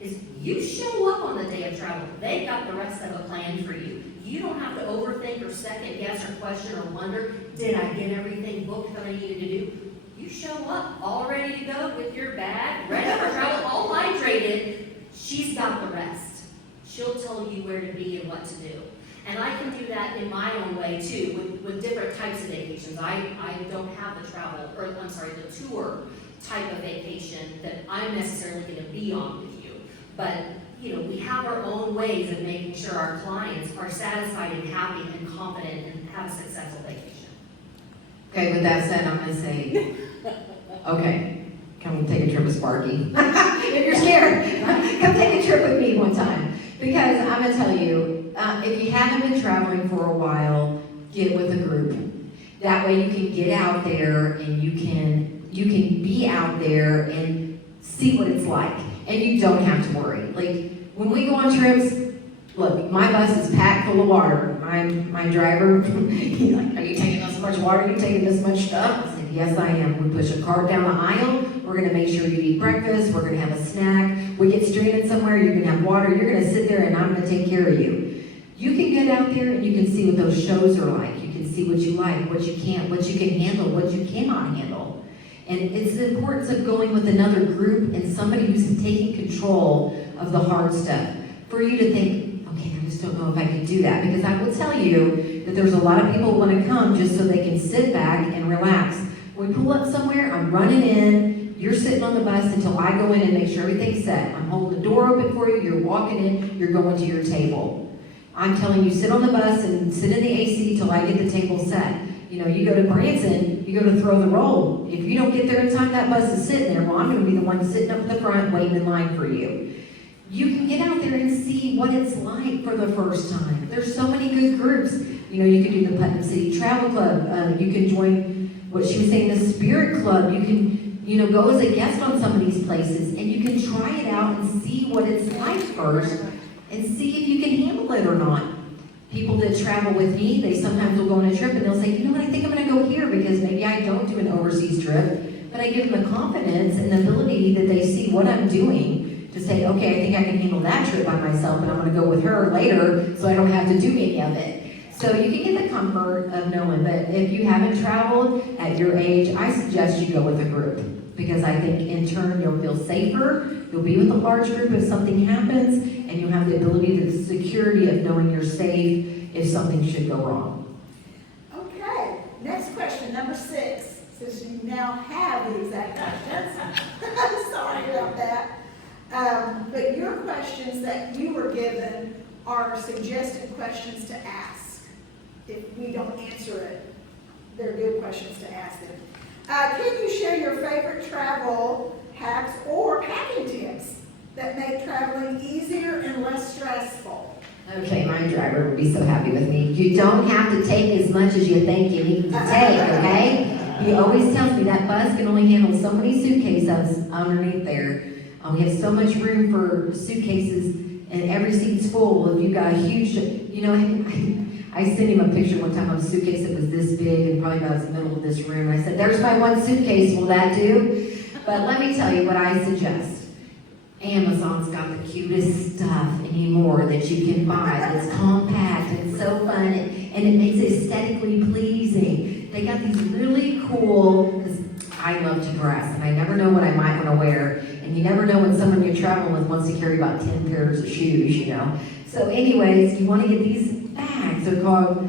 is you show up on the day of travel. They've got the rest of it planned for you. You don't have to overthink or second guess or question or wonder, did I get everything booked that I needed to do? You show up all ready to go with your bag, ready for travel, all hydrated. She's got the rest. She'll tell you where to be and what to do. And I can do that in my own way too, with different types of vacations. I don't have the the tour type of vacation that I'm necessarily going to be on with you. But, we have our own ways of making sure our clients are satisfied and happy and confident and have a successful vacation. Okay, with that said, I'm gonna say, okay, come take a trip with Sparky. If you're scared, come take a trip with me one time. Because I'm gonna tell you, if you haven't been traveling for a while, get with a group. That way you can get out there and you can be out there and see what it's like. And you don't have to worry. Like, when we go on trips, look, my bus is packed full of water. My driver, he's like, are you taking this much water? Are you taking this much stuff? I said, yes, I am. We push a cart down the aisle. We're going to make sure you eat breakfast. We're going to have a snack. We get stranded somewhere. You're going to have water. You're going to sit there, and I'm going to take care of you. You can get out there, and you can see what those shows are like. You can see what you like, what you can't, what you can handle, what you cannot handle. And it's the importance of going with another group and somebody who's taking control of the hard stuff. For you to think, okay, I just don't know if I can do that. Because I will tell you that there's a lot of people who want to come just so they can sit back and relax. When we pull up somewhere, I'm running in, you're sitting on the bus until I go in and make sure everything's set. I'm holding the door open for you, you're walking in, you're going to your table. I'm telling you, sit on the bus and sit in the AC till I get the table set. You go to Branson, you go to throw the roll. If you don't get there in time, that bus is sitting there. Well, I'm going to be the one sitting up at the front waiting in line for you. You can get out there and see what it's like for the first time. There's so many good groups. You can do the Putnam City Travel Club. You can join, what she was saying, the Spirit Club. You can, go as a guest on some of these places, and you can try it out and see what it's like first and see if you can handle it or not. People that travel with me, they sometimes will go on a trip and they'll say, I think I'm going to go here because maybe I don't do an overseas trip, but I give them the confidence and the ability that they see what I'm doing to say, okay, I think I can handle that trip by myself, but I'm going to go with her later so I don't have to do any of it. So you can get the comfort of knowing, but if you haven't traveled at your age, I suggest you go with a group because I think in turn you'll feel safer, you'll be with a large group if something happens, and you'll have the ability, the security of knowing you're safe if something should go wrong. Okay, next question, number 6. Since you now have the exact questions. Sorry about that. But your questions that you were given are suggested questions to ask. If we don't answer it, they're good questions to ask them. Can you share your favorite travel hacks or packing tips that make traveling easier and less stressful? Okay, my driver would be so happy with me. You don't have to take as much as you think you need to take, okay? He always tells me that bus can only handle so many suitcases underneath there. We have so much room for suitcases, and every seat's full. If you've got a huge, I sent him a picture one time of a suitcase that was this big and probably about the middle of this room. I said, there's my one suitcase, will that do? But let me tell you what I suggest. Amazon's got the cutest stuff anymore that you can buy that's compact and so fun, and it makes it aesthetically pleasing. They got these really cool, because I love to dress, and I never know what I might want to wear, and you never know when someone you're traveling with wants to carry about 10 pairs of shoes, you know. So anyways, you want to get these bags. They're called,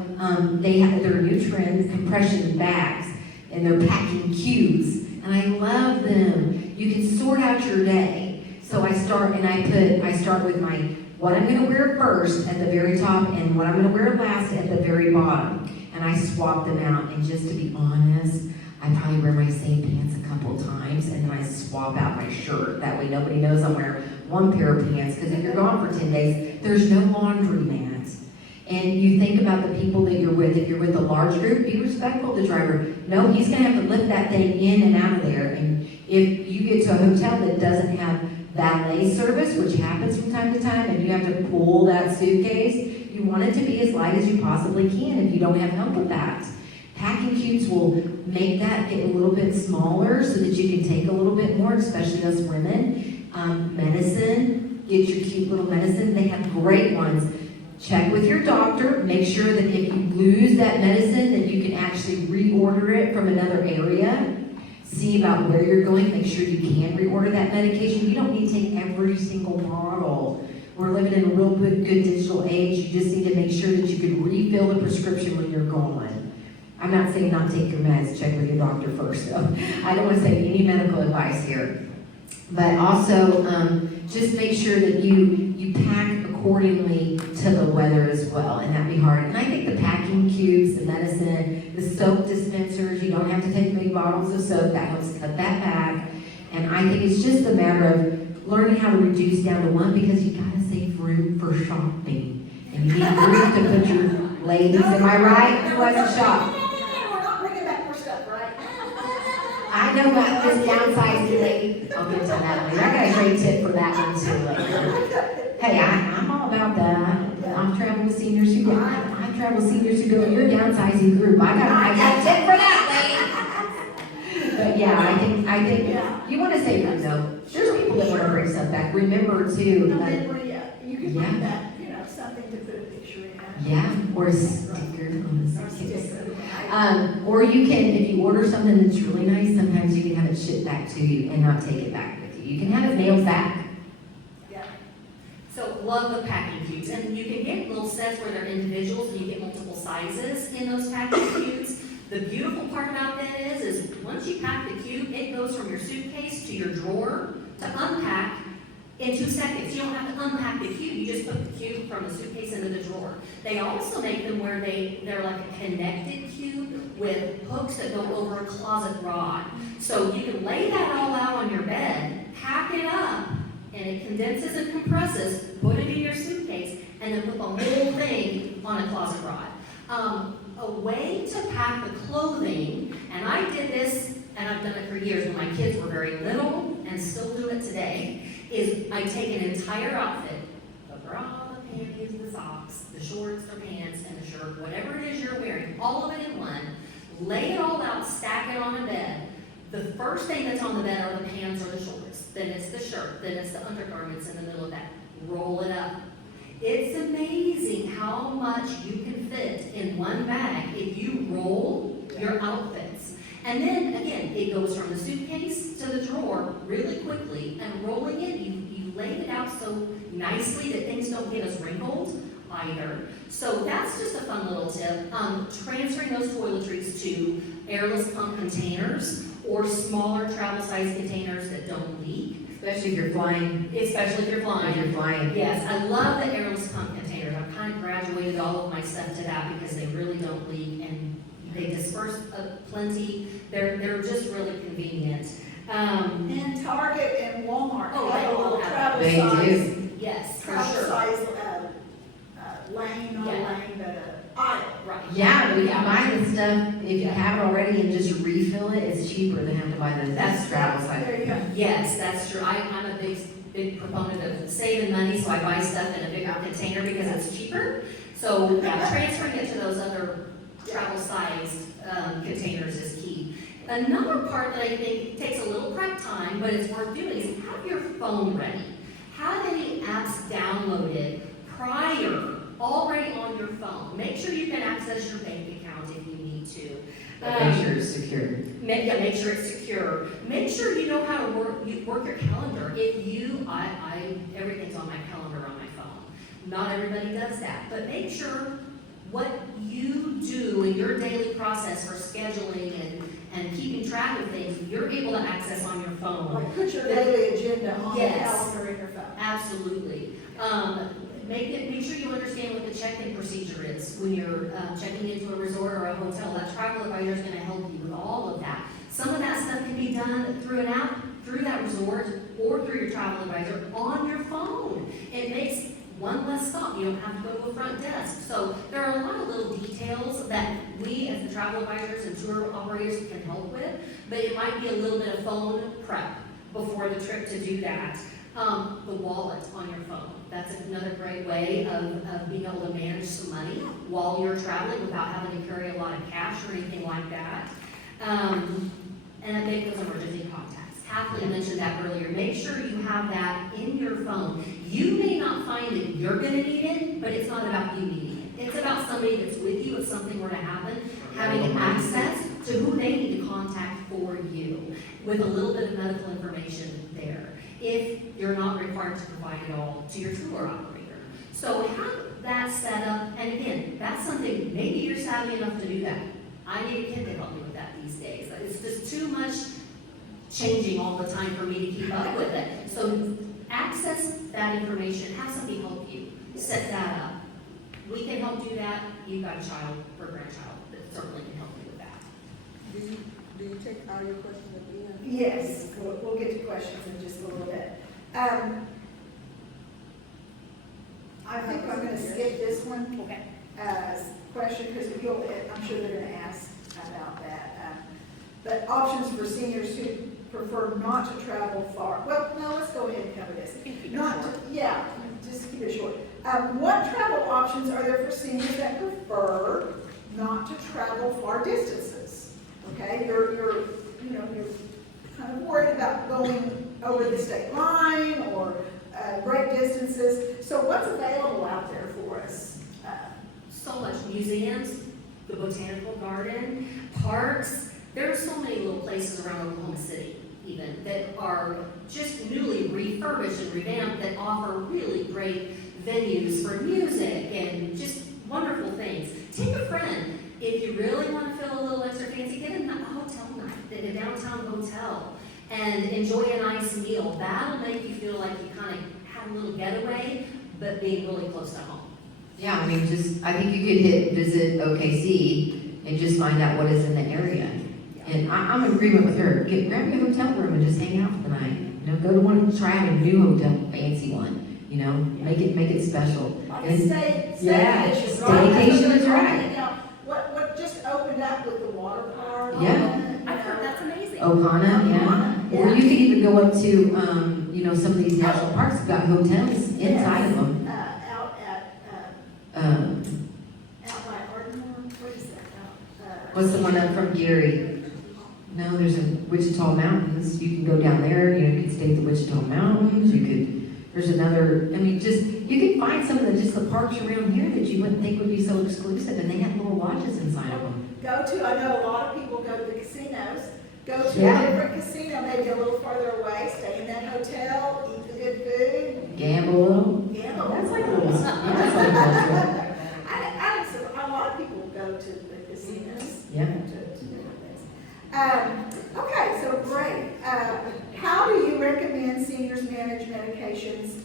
they're a new trend, compression bags, and they're packing cubes, and I love them. You can sort out your day. So I start with my, what I'm going to wear first at the very top, and what I'm going to wear last at the very bottom. And I swap them out, and just to be honest, I probably wear my same pants a couple times, and then I swap out my shirt. That way nobody knows I'm wearing one pair of pants, because if you're gone for 10 days, there's no laundry mat. And you think about the people that you're with. If you're with a large group, be respectful to the driver. No, he's gonna have to lift that thing in and out of there. And if you get to a hotel that doesn't have valet service, which happens from time to time, and you have to pull that suitcase, you want it to be as light as you possibly can if you don't have help with that. Packing cubes will make that get a little bit smaller so that you can take a little bit more, especially us women. Medicine, get your cute little medicine. They have great ones. Check with your doctor. Make sure that if you lose that medicine, that you can actually reorder it from another area. See about where you're going. Make sure you can reorder that medication. You don't need to take every single bottle. We're living in a real good digital age. You just need to make sure that you can refill the prescription when you're gone. I'm not saying not take your meds. Check with your doctor first, though. I don't want to say any medical advice here. But also, just make sure that you pack accordingly to the weather as well, and that'd be hard. And I think the packing cubes, the medicine, the soap dispensers, you don't have to take big bottles of soap. That helps cut that back. And I think it's just a matter of learning how to reduce down to one, because you gotta save room for shopping. And you need room to put your ladies, am I right? Who has to shop? We're not bringing back more stuff, right? I know about this downsizing lady. I'll get to that later. I got a great tip for that one too later. Hey, I'm all about that. I'm traveling with seniors who go. I travel with seniors who go in your downsizing group. I got a tip for that, lady. But yeah, I think you want to save room though. There's people that want to bring stuff back. Remember too. You can find that, something to put a picture in. Yeah, or a sticker on the suitcase. Or you can, if you order something that's really nice, sometimes you can have it shipped back to you and not take it back with you. You can have it mailed back. Yeah. So love the packing cubes, and you can get little sets where they're individuals, and you get multiple sizes in those packing cubes. The beautiful part about that is once you pack the cube, it goes from your suitcase to your drawer to unpack in 2 seconds. You don't have to unpack the cube, you just put the cube from the suitcase into the drawer. They also make them where they're like a connected cube with hooks that go over a closet rod. So you can lay that all out on your bed, pack it up, and it condenses and compresses, put it in your suitcase, and then put the whole thing on a closet rod. A way to pack the clothing, and I did this, and I've done it for years when my kids were very little, and still do it today, is I take an entire outfit, the bra, the panties, the socks, the shorts, the pants, and the shirt, whatever it is you're wearing, all of it in one, lay it all out, stack it on a bed. The first thing that's on the bed are the pants or the shorts, then it's the shirt, then it's the undergarments in the middle of that. Roll it up. It's amazing how much you can fit in one bag if you roll your outfits. And then, again, it goes from the suitcase to the drawer really quickly, and rolling it, you laid it out so nicely that things don't get as wrinkled either. So that's just a fun little tip. Transferring those toiletries to airless pump containers or smaller travel size containers that don't leak. Especially if you're flying. Especially if you're flying. If you're flying. Yes, I love the airless pump containers. I've kind of graduated all of my stuff to that because they really don't leak and they disperse plenty. They're just really convenient. And Target and Walmart Oh, have a they little all have travel They size, do. Yes, for travel sure. size lane, not Yeah. lane, but aisle. Right. Yeah, but you can buy the stuff, if you have it already and just refill it, it's cheaper than have to buy the travel size. There you go. Yes, that's true. I'm a big proponent of saving money, so I buy stuff in a bigger container because it's cheaper. So yeah, transferring it to those other travel sized containers is key. Another part that I think takes a little prep time, but it's worth doing, is have your phone ready. Have any apps downloaded prior, already on your phone. Make sure you can access your bank account if you need to. But make sure it's secure. Make sure it's secure. Make sure you know how to work your calendar. If you, everything's on my calendar on my phone. Not everybody does that, but make sure what you do in your daily process for scheduling and keeping track of things, you're able to access on your phone. Like put your daily agenda on the Yes. calendar in your phone. Absolutely. Make sure you understand what the check-in procedure is when you're checking into a resort or a hotel. That travel advisor is going to help you with all of that. Some of that stuff can be done through an app, through that resort, or through your travel advisor on your phone. It makes one less stop. You don't have to go to a front desk. So there are a lot of little details that we as the travel advisors and tour operators can help with, but it might be a little bit of phone prep before the trip to do that. The wallet on your phone. That's another great way of being able to manage some money while you're traveling without having to carry a lot of cash or anything like that. And make those emergency contacts. Kathleen mentioned that earlier. Make sure you have that in your phone. You may not find that you're going to need it, but it's not about you needing it. It's about somebody that's with you if something were to happen, having access to who they need to contact for you with a little bit of medical information there, if you're not required to provide it all to your tour operator. So have that set up, and again, that's something, maybe you're savvy enough to do that. I need a kid to help me with that these days. It's just too much changing all the time for me to keep up with it. So access that information, have somebody help you set that up. We can help do that. You've got a child or grandchild that certainly can help you with that. Do you take all your questions at the end? Yes, we'll get to questions in just a little bit. I think I'm gonna skip this one. Okay. Question, because I'm sure they're gonna ask about that. But options for seniors who prefer not to travel far. Well, no, let's go ahead and cover this. Just keep it short. What travel options are there for seniors that prefer not to travel far distances? Okay, you're kind of worried about going over the state line or great distances. So what's available out there for us? So much museums, the botanical garden, parks. There are so many little places around Oklahoma City even that are just newly refurbished and revamped that offer really great venues for music and just wonderful things. Take a friend. If you really want to feel a little extra fancy, get a hotel night in a downtown hotel and enjoy a nice meal. That'll make you feel like you kind of had a little getaway, but being really close to home. Yeah, I mean, I think you could visit OKC and just find out what is in the area. And I'm in agreement with her. Grab your hotel room and just hang out for the night. You know, go to one, try out a new hotel, fancy one. You know, make it special. Staycation is right. What just opened up with the water park? Yeah. I've heard that's amazing. Ohana, yeah. Or you could even go up to, some of these national parks have got hotels inside of them. Out by Ardmore, what is that? What's the one up from Gary? No, there's a Wichita Mountains. You can go down there. You can stay at the Wichita Mountains. There's another. I mean, you can find some of the parks around here that you wouldn't think would be so exclusive, and they have little lodges inside of them. I know a lot of people go to the casinos. Go to Yeah. a different casino, maybe a little farther away, stay in that hotel, eat the good food. Gamble a little. Gamble. That's like a little. That's like a little trip. A lot of people go to the casinos. Yeah. To different things. Okay, so great. How do you recommend seniors manage medications,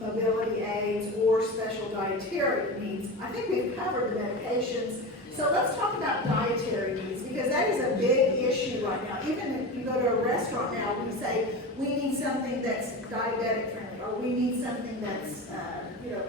mobility aids, or special dietary needs? I think we've covered the medications. So let's talk about dietary needs, because that is a big issue right now. Even if you go to a restaurant now, we say, we need something that's diabetic friendly, or we need something that's,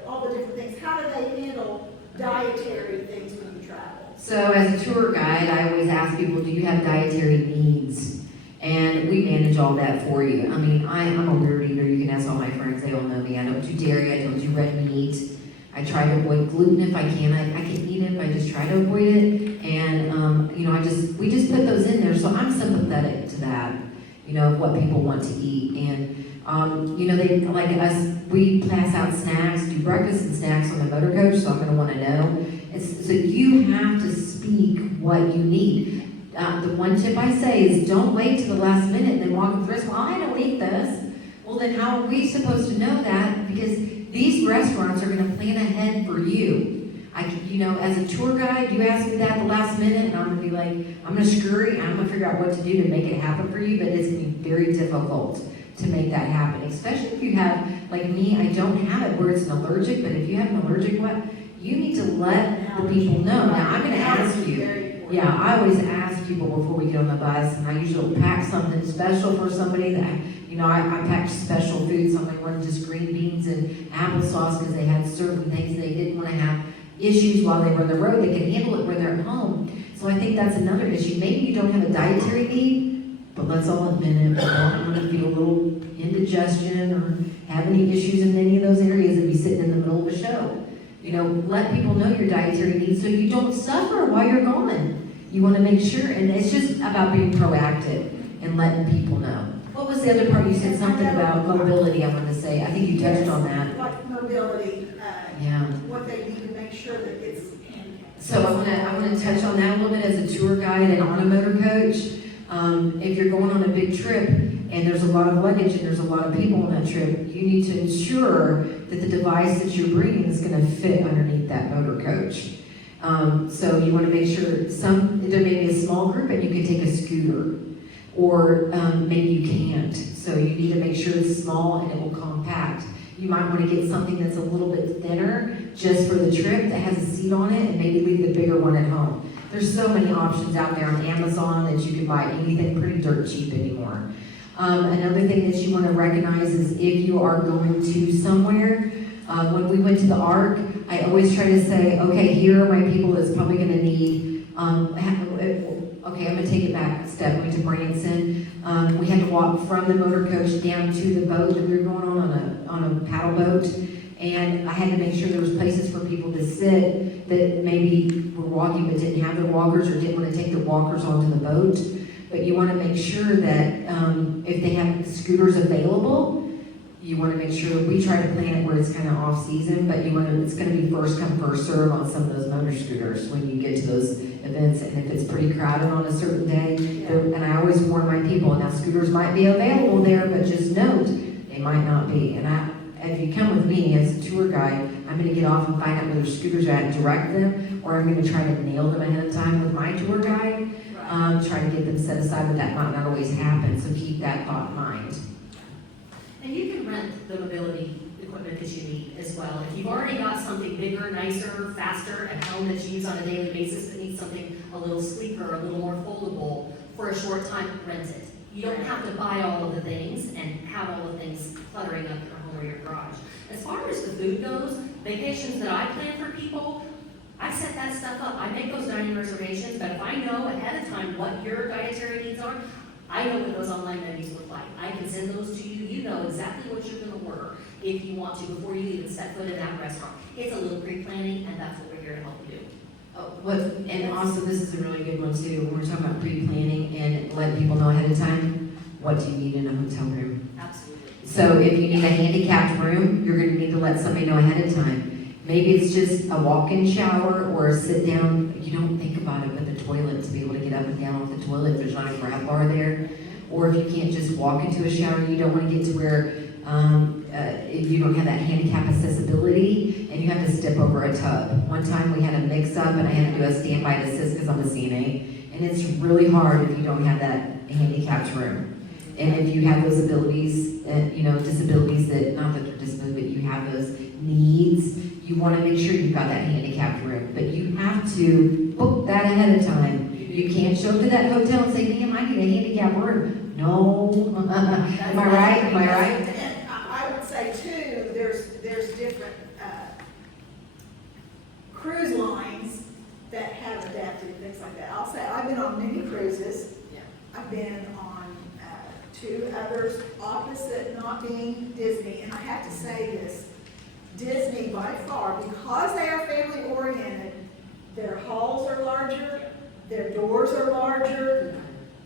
all the different things. How do they handle dietary things when you travel? So as a tour guide, I always ask people, do you have dietary needs? And we manage all that for you. I mean, I'm a weird eater. You can ask all my friends. They all know me. I don't do dairy. I don't do red meat. I try to avoid gluten if I can. I can eat it, but I just try to avoid it. And, we just put those in there. So I'm sympathetic to that, of what people want to eat. And, they, like us, we pass out snacks, do breakfast and snacks on the motor coach, so I'm going to want to know. So you have to speak what you need. The one tip I say is don't wait to the last minute and then walk up to the restaurant, well, I don't eat this. Well, then how are we supposed to know that? Because these restaurants are gonna plan ahead for you. As a tour guide, you ask me that at the last minute, and I'm gonna be like, I'm gonna scurry, and I'm gonna figure out what to do to make it happen for you, but it's gonna be very difficult to make that happen, especially if you have, like me, I don't have it where it's an allergic, but if you have an allergic one, you need to let the people know. Now, I'm gonna ask you, yeah, I always ask people before we get on the bus, and I usually pack something special for somebody that, I packed special food, something like just green beans and applesauce, because they had certain things they didn't want to have issues while they were on the road. They can handle it when they're at home. So I think that's another issue. Maybe you don't have a dietary need, but let's all admit it, we don't want to feel a little indigestion or have any issues in any of those areas and be sitting in the middle of a show. Let people know your dietary needs so you don't suffer while you're gone. You want to make sure, and it's just about being proactive and letting people know. What was the other part? You said something about mobility, I wanted to say. I think you touched on that. Like mobility, Yeah. what they need to make sure that it's. So I want to touch on that a little bit as a tour guide and on a motor coach. If you're going on a big trip and there's a lot of luggage and there's a lot of people on that trip, you need to ensure that the device that you're bringing is going to fit underneath that motor coach. So you want to make sure there may be a small group and you can take a scooter, or maybe you can't. So you need to make sure it's small and it will compact. You might want to get something that's a little bit thinner just for the trip that has a seat on it, and maybe leave the bigger one at home. There's so many options out there on Amazon that you can buy anything pretty dirt cheap anymore. Another thing that you want to recognize is if you are going to somewhere, when we went to the Ark, I always try to say, okay, here are my people that's probably going to need, okay, I'm going to take it back a step. We went to Branson. We had to walk from the motor coach down to the boat that we were going on a paddle boat. And I had to make sure there was places for people to sit that maybe were walking but didn't have their walkers or didn't want to take their walkers onto the boat. But you want to make sure that if they have scooters available, you want to make sure we try to plan it where it's kind of off season, but it's going to be first come, first serve on some of those motor scooters when you get to those events. And if it's pretty crowded on a certain day, and I always warn my people, now scooters might be available there, but just note, they might not be. And if you come with me as a tour guide, I'm going to get off and find out where their scooters are at and direct them, or I'm going to try to nail them ahead of time with my tour guide, try to get them set aside, but that might not always happen, so keep that thought in mind. And you can rent the mobility equipment that you need as well. If you've already got something bigger, nicer, faster at home that you use on a daily basis that needs something a little sleeker, a little more foldable, for a short time, rent it. You don't have to buy all of the things and have all the things cluttering up your home or your garage. As far as the food goes, vacations that I plan for people, I set that stuff up. I make those dining reservations, but if I know ahead of time what your dietary needs are, I know what those online menus look like. I can send those to you. You know exactly what you're going to order if you want to before you even set foot in that restaurant. It's a little pre-planning, and that's what we're here to help you do. And also, this is a really good one too. When we're talking about pre-planning and letting people know ahead of time, what do you need in a hotel room? Absolutely. So if you need a handicapped room, you're going to need to let somebody know ahead of time. Maybe it's just a walk-in shower or a sit-down. You don't think about it, but the toilet, to be able to get up and down off the toilet, there's not a grab bar there. Or if you can't just walk into a shower, you don't want to get to where if you don't have that handicap accessibility and you have to step over a tub. One time we had a mix-up and I had to do a standby assist because I'm a CNA. And it's really hard if you don't have that handicapped room. And if you have those abilities, disabilities that, not that they're disabilities, but you have those needs, you want to make sure you've got that handicapped room. But you have to book that ahead of time. You can't show up to that hotel and say, ma'am, I need a handicapped room. No. Am I right? Am I right? And I would say too, there's different cruise lines that have adapted things like that. I'll say I've been on many cruises. Yeah. I've been on two others opposite not being Disney, and I have to say this, Disney by far, because they are family oriented, their halls are larger, their doors are larger,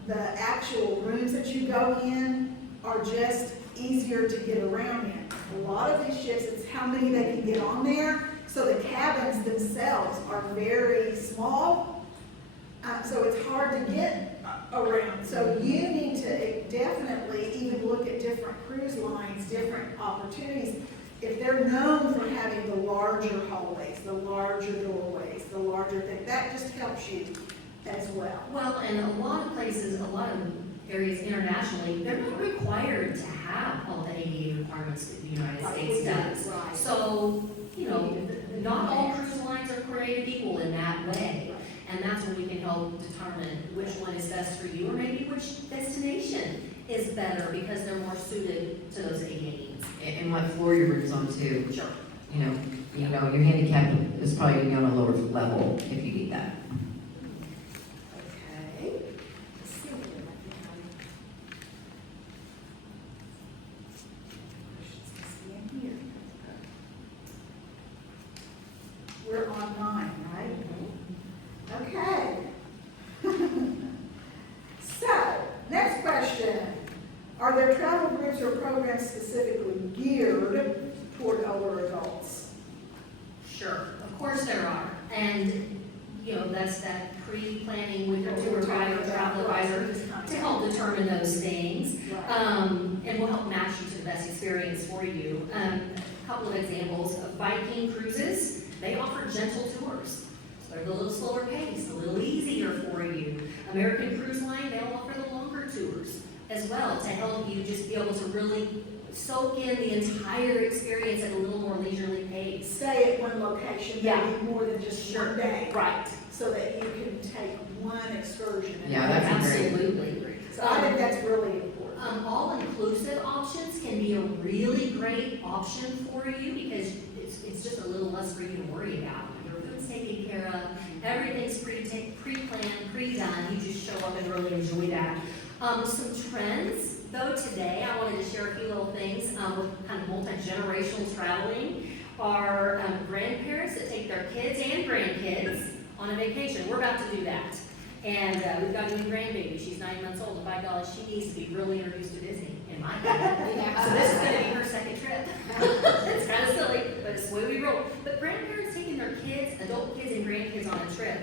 the actual rooms that you go in are just easier to get around in. A lot of these ships, it's how many they can get on there, so the cabins themselves are very small. opportunities, if they're known for having the larger hallways, the larger doorways, the larger thing, that just helps you as well. Well, and a lot of places, a lot of areas internationally, they're not required to have all the ADA requirements that the United States does. Right. So, you know, not all cruise lines are created equal in that way. And that's where we can help determine which one is best for you, or maybe which destination is better because they're more suited to those ADA needs. And what floor your room's on too. Sure. You know, your handicap is probably gonna be on a lower level if you need that. Okay. Let's see here. Questions must be in here. We're on 9, right? Okay. So, next question. Are there travel groups or programs specifically geared toward older adults? Sure, of course there are. And, you know, that's that pre-planning with your tour guide or travel advisor to help determine those things. And will help match you to the best experience for you. A couple of examples of Viking cruises, they offer gentle tours. So they're a little slower pace, a little easier for you. American Cruise Line, they'll offer the longer tours as well to help you just be able to really soak in the entire experience at a little more leisurely pace. Stay at one location, Yeah. maybe more than just Sure. one day. Right. So that you can take one excursion. and- Yeah, that's great. Absolutely. So I think that's really important. All-inclusive options can be a really great option for you because it's just a little less for you to worry about. Your food's taken care of, everything's pre-planned, pre-done, you just show up and really enjoy that. Some trends, though, today, I wanted to share a few little things with kind of multi-generational traveling, are grandparents that take their kids and grandkids on a vacation. We're about to do that. And we've got a new grandbaby. She's 9 months old. And by God, she needs to be really introduced to Disney, in my opinion. So this is going to be her second trip. It's kind of silly, but it's the way we roll. But grandparents taking their kids, adult kids and grandkids on a trip,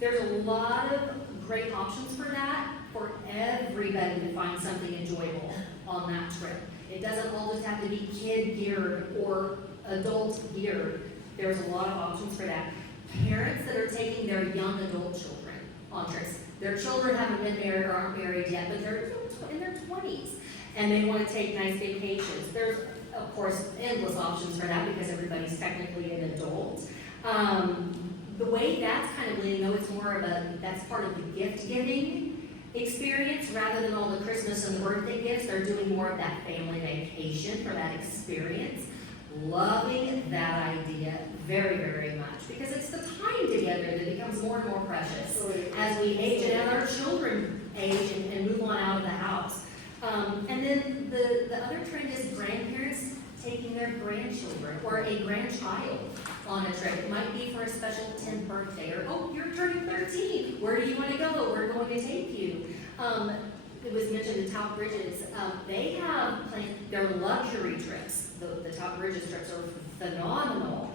there's a lot of great options for that, for everybody to find something enjoyable on that trip. It doesn't all just have to be kid geared or adult geared. There's a lot of options for that. Parents that are taking their young adult children on trips. Their children haven't been married or aren't married yet, but they're in their 20s and they want to take nice vacations. There's, of course, endless options for that because everybody's technically an adult. The way that's kind of leaning, though, it's more of that's part of the gift giving experience rather than all the Christmas and the birthday gifts. They're doing more of that family vacation for that experience. Loving that idea very, very much because it's the time together that becomes more and more precious as we age and as our children age and move on out of the house. And then the other trend is grandparents taking their grandchildren or a grandchild on a trip. It might be for a special 10th birthday or, oh, you're turning 13. Where do you want to go? We're going to take you. It was mentioned the Top Bridges. They have planned their luxury trips. The Top Bridges trips are phenomenal.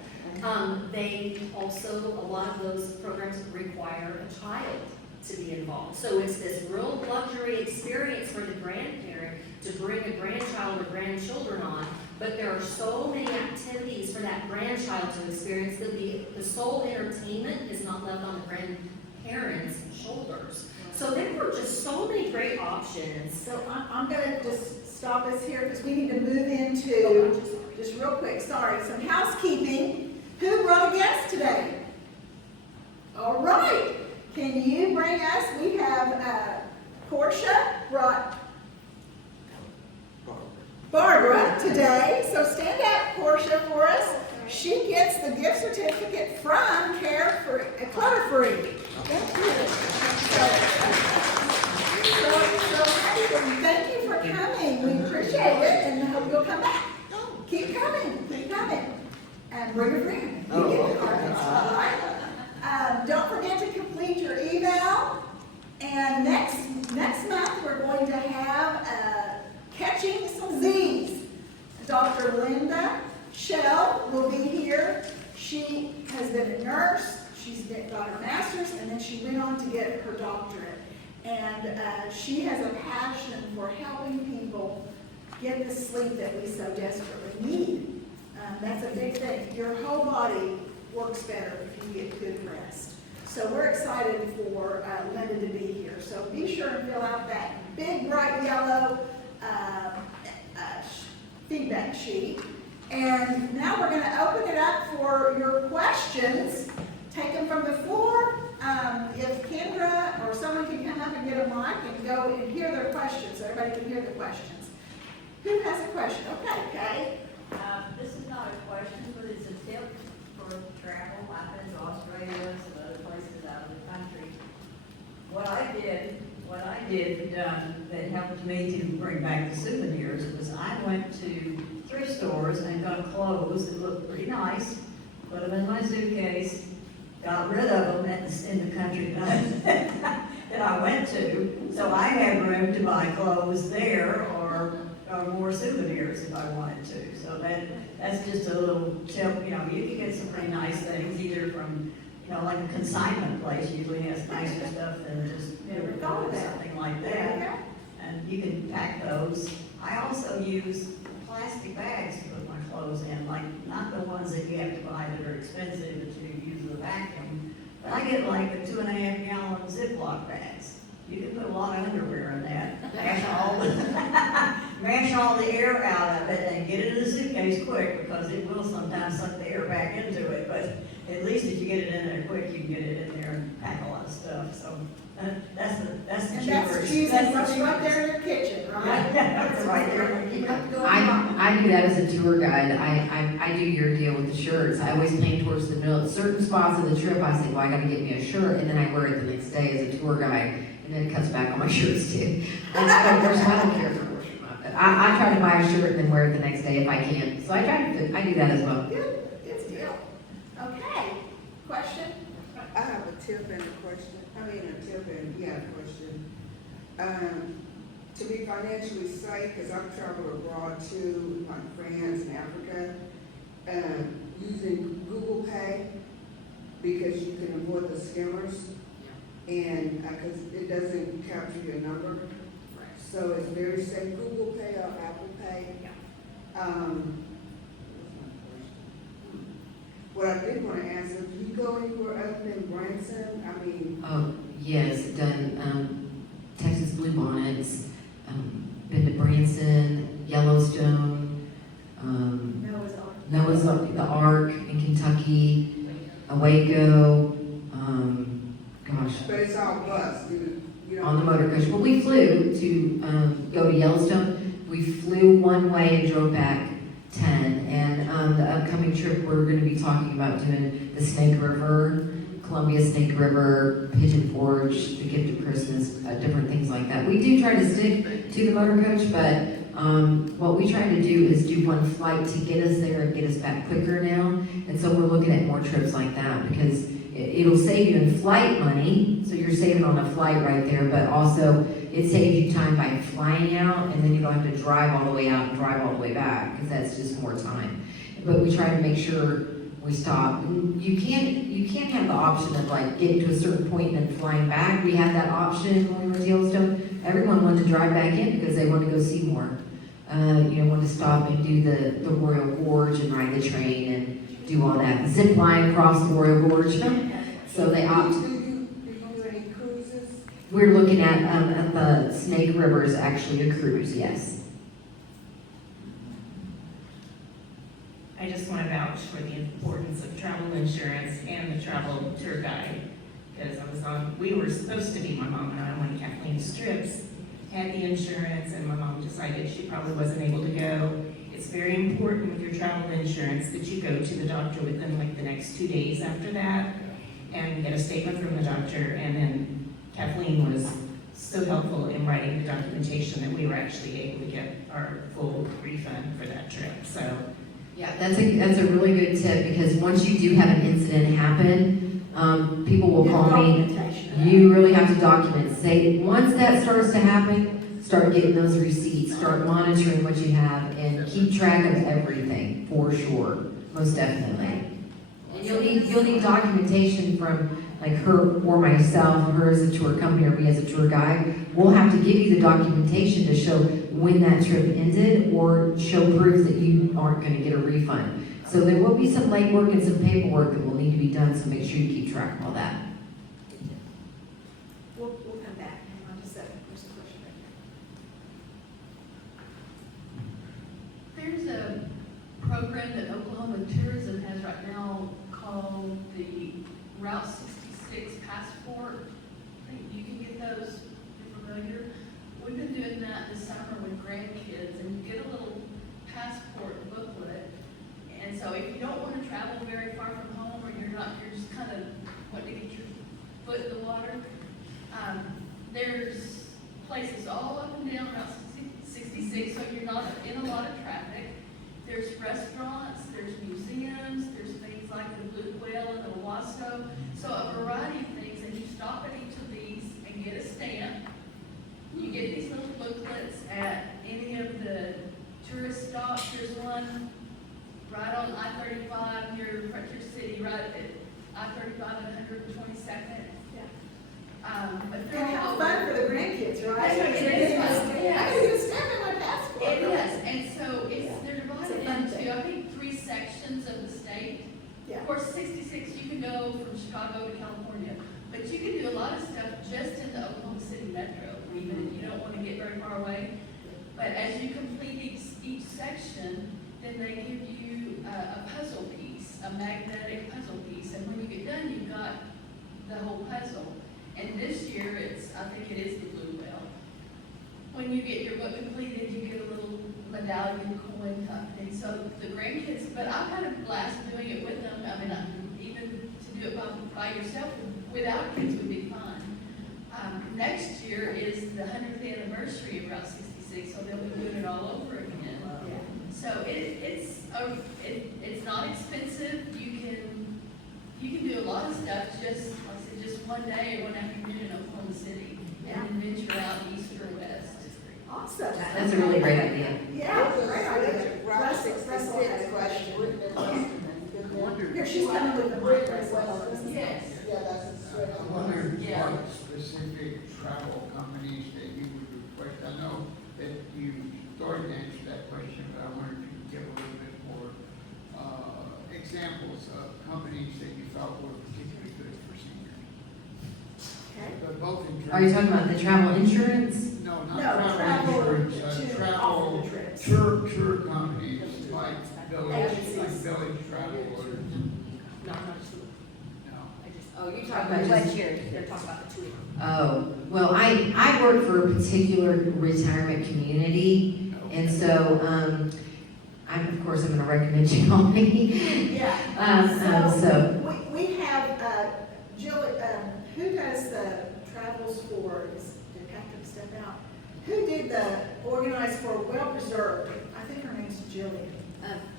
They also, a lot of those programs require a child to be involved. So it's this real luxury experience for the grandparent to bring a grandchild or grandchildren on. But there are so many activities for that grandchild to experience that the sole entertainment is not left on the grandparents' shoulders. So there were just so many great options. So I'm gonna just stop us here because we need to move into, just real quick, sorry, some housekeeping. Who brought a guest today? All right, can you bring us, we have Portia brought Barbara today, so stand up, Portia, for us. She gets the gift certificate from Clutter-Free. Thank you. So thank you for coming. We appreciate it and hope you'll come back. Keep coming, and bring a friend. You get the carpets, all right? Don't forget to complete your eval. And next month we're going to have Catching Some Z's. Dr. Linda Shell will be here. She has been a nurse. She's got her master's, and then she went on to get her doctorate. And she has a passion for helping people get the sleep that we so desperately need. That's a big thing. Your whole body works better if you get good rest. So we're excited for Linda to be here. So be sure and fill out that big bright yellow feedback sheet. And now we're going to open it up for your questions. Take them from the floor. If Kendra or someone can come up and get a mic and go and hear their questions, so everybody can hear the questions. Who has a question? Okay, Kay. This is not a question, but it's a tip for travel. I've been to Australia, some other places out of the country. What I did that helped me to bring back the souvenirs was I went to thrift stores and got clothes that looked pretty nice, put them in my suitcase, got rid of them in the country that I went to. So I had room to buy clothes there or more souvenirs if I wanted to. So that's just a little tip. You can get some pretty nice things either from, like a consignment place usually has nicer stuff than just, something like that. And you can pack those. I also use plastic bags to put my clothes in, like not the ones that you have to buy that are expensive that you use with a vacuum. But I get like the 2.5 gallon Ziploc bags. You can put a lot of underwear in that. Mash all the air out of it and get it in the suitcase quick because it will sometimes suck the air back into it. But at least if you get it in there quick, you can get it in there and pack a lot of stuff. So that's the And cheaper. that's choosing what's right there in your kitchen, right? That's right there. You have to go I do that as a tour guide. I do your deal with the shirts. I always plan towards the middle. Certain spots of the trip, I say, well, I gotta get me a shirt, and then I wear it the next day as a tour guide, and then it cuts back on my shirts too. And I don't care for worship. I try to buy a shirt and then wear it the next day if I can. So I do that as well. Good deal. Okay, question? I have a tip and a question. A question. To be financially safe, because I've traveled abroad too, like France and Africa, using Google Pay, because you can avoid the scammers, and because it doesn't capture your number. So it's very safe. Google Pay or Apple Pay. What I did want to ask, if you go anywhere other than Branson, Oh, yes, done Texas Bluebonnets, been to Branson, Yellowstone, Noah's the Ark in Kentucky, Waco, but it's all bus, on the motor coach. Well, we flew to go to Yellowstone. We flew one way and drove back 10. And the upcoming trip, we're going to be talking about doing the Snake River, Columbia Snake River, Pigeon Forge, the Gift of Christmas, different things like that. We do try to stick to the motor coach, but what we try to do is do one flight to get us there and get us back quicker now. And so we're looking at more trips like that because it'll save you in flight money, so you're saving on a flight right there, but also it saves you time by flying out, and then you don't have to drive all the way out and drive all the way back, because that's just more time. But we try to make sure we stop. You can't have the option of like getting to a certain point and then flying back. We had that option when we were in Yellowstone. Everyone wanted to drive back in because they wanted to go see more. Wanted to stop and do the Royal Gorge and ride the train and do all that. Zip line across the Royal Gorge. So they opted. Do you do any cruises? We're looking at the Snake River is actually a cruise, yes. I just want to vouch for the importance of travel insurance and the travel tour guide. Because we were supposed to be, my mom and I, on one of Kathleen's trips, had the insurance, and my mom decided she probably wasn't able to go. It's very important with your travel insurance that you go to the doctor within like the next 2 days after that and get a statement from the doctor. And then Kathleen was so helpful in writing the documentation that we were actually able to get our full refund for that trip. So Yeah, that's a really good tip, because once you do have an incident happen, people will call me. You really have to document. Say, once that starts to happen, start getting those receipts, start monitoring what you have, and keep track of everything, for sure, most definitely. And you'll need documentation from like her or myself, her as a tour company or me as a tour guide. We'll have to give you the documentation to show when that trip ended or show proof that you aren't gonna get a refund. So there will be some legwork and some paperwork that will need to be done, so make sure you keep track of all that. We'll come back. Hang on just a second. There's a question back There's a program that Oklahoma Tourism has right now called the Route 66 Passport. I think you can get those, if you're familiar. We've been doing that this summer with grandkids, and you get a little passport booklet. And so if you don't want to travel very far from home, or you're just kind of wanting to get your foot in the water, there's places all up and down Route 66, so you're not in a lot of traffic. There's restaurants, there's museums, there's things like the Blue Whale and the Owasso, so a variety of things, and you stop at each of these and get a stamp. You get these little booklets at any of the tourist stops. There's one right on I-35 near Frontier City, right at I-35 and 122nd. But And they're how all fun for the grandkids, right? It is fun, yes. I can get a stamp in my passport. It is, and so they're It's a divided fun into, thing. I think, 3 sections of the state. Yeah. Of course, 66, you can go from Chicago to California, but you can do a lot of stuff just in the Oklahoma City metro, even if you don't want to get very far away. But as you complete each section, then they give you a puzzle piece, a magnetic puzzle piece, and when you get done, you've got the whole puzzle. And this year, I think it is the Blue Whale. When you get your book completed, you get a little medallion coin type thing. So the grandkids, but I've had a blast doing it with them. I mean, even to do it by yourself without kids would be fun. Next year is the 100th anniversary of Route 66, so they'll be doing it all over again. So it's not expensive. You can do a lot of stuff just, like I said, just one day or one afternoon in Oklahoma City, and then venture out east or west. Awesome. That's a really great idea. Yeah, great idea. Route Russell 66 has a question. question. Here, she's coming with the mic as well. Yes. Yeah, that's straight I on. wonder Yeah. what specific travel companies that you would request. I know that you started to answer that question, but I wonder if you could give a little bit more examples of companies that you thought were particularly good for seniors. Okay. But both in terms. Are you talking about the travel insurance? No, No, not travel travel insurance, to travel, offer the trips. tour companies like Agencies. Village Travel or, no. Oh, you're talking about what year? They're talking about the tour. Oh, well, I work for a particular retirement community, and so, of course, I'm gonna recommend you call me. Yeah. So, We have, Jill, who does the travels for, did Captain step out? Who did the organize for Well Preserved? I think her name's Jillian.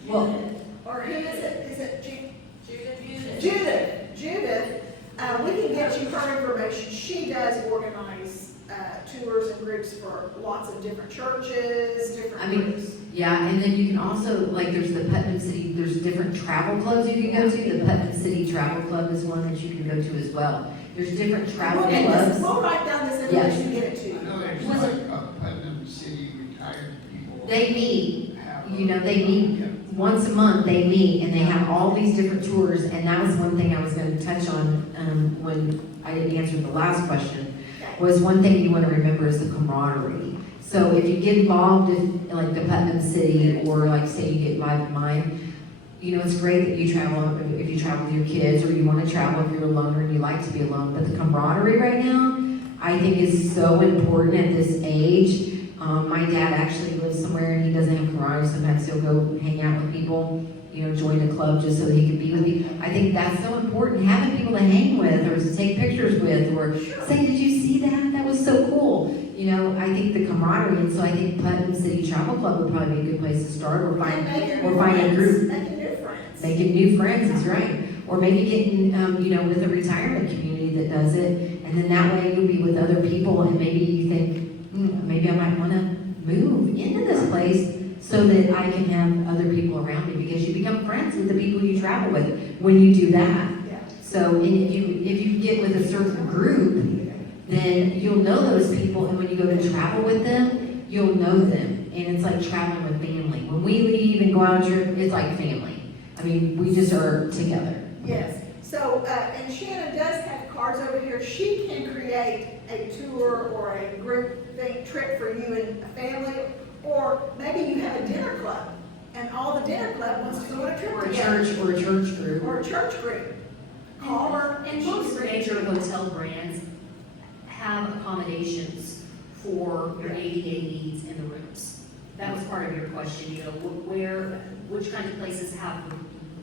well, Or who is it? Is it Judith. Judith, we can get you her information. She does organize tours and groups for lots of different churches, different I mean, groups. yeah, and then you can also, like, there's the Putnam City, there's different travel clubs you can go to. The Putnam City Travel Club is one that you can go to as well. There's different travel We'll get this- clubs. We'll write down this information and get it to I you. know there's Was like Putnam City retired people. They meet, have you know, they meet once a month, they meet, and they have all these different tours, and that was one thing I was gonna touch on, when I didn't answer the last question, was one thing you wanna remember is the camaraderie. So if you get involved in, like, the Putnam City, or like, say you get involved in mine, you know, it's great that you travel, if you travel with your kids, or you wanna travel if you're a loner and you like to be alone, but the camaraderie right now, I think is so important at this age. My dad actually lives somewhere and he doesn't have camaraderie. Sometimes he'll go hang out with people, you know, join a club just so that he can be with people. I think that's so important, having people to hang with or to take pictures with or say, did you see that? That was so cool. You know, I think the camaraderie, and so I think Putnam City Travel Club would probably be a good place to start or find a group. Making new friends. Making new friends is right. Or maybe getting, you know, with a retirement community that does it. And then that way you'll be with other people and maybe you think, maybe I might want to move into this place so that I can have other people around me, because you become friends with the people you travel with when you do that. Yeah. So and if you get with a certain group, then you'll know those people, and when you go to travel with them, you'll know them, and it's like traveling with family. When we leave and go out on a trip, it's like family. I mean, we just are together. Yes, so, and Shannon does have cards over here. She can create a tour or a group thing, trip for you and a family, or maybe you have a dinner club, and all the dinner club wants to go on a trip Or a together. church, or a church group. Or a church group. Call her. And most major hotel brands have accommodations for your ADA needs in the rooms. That was part of your question, you know, which kind of places have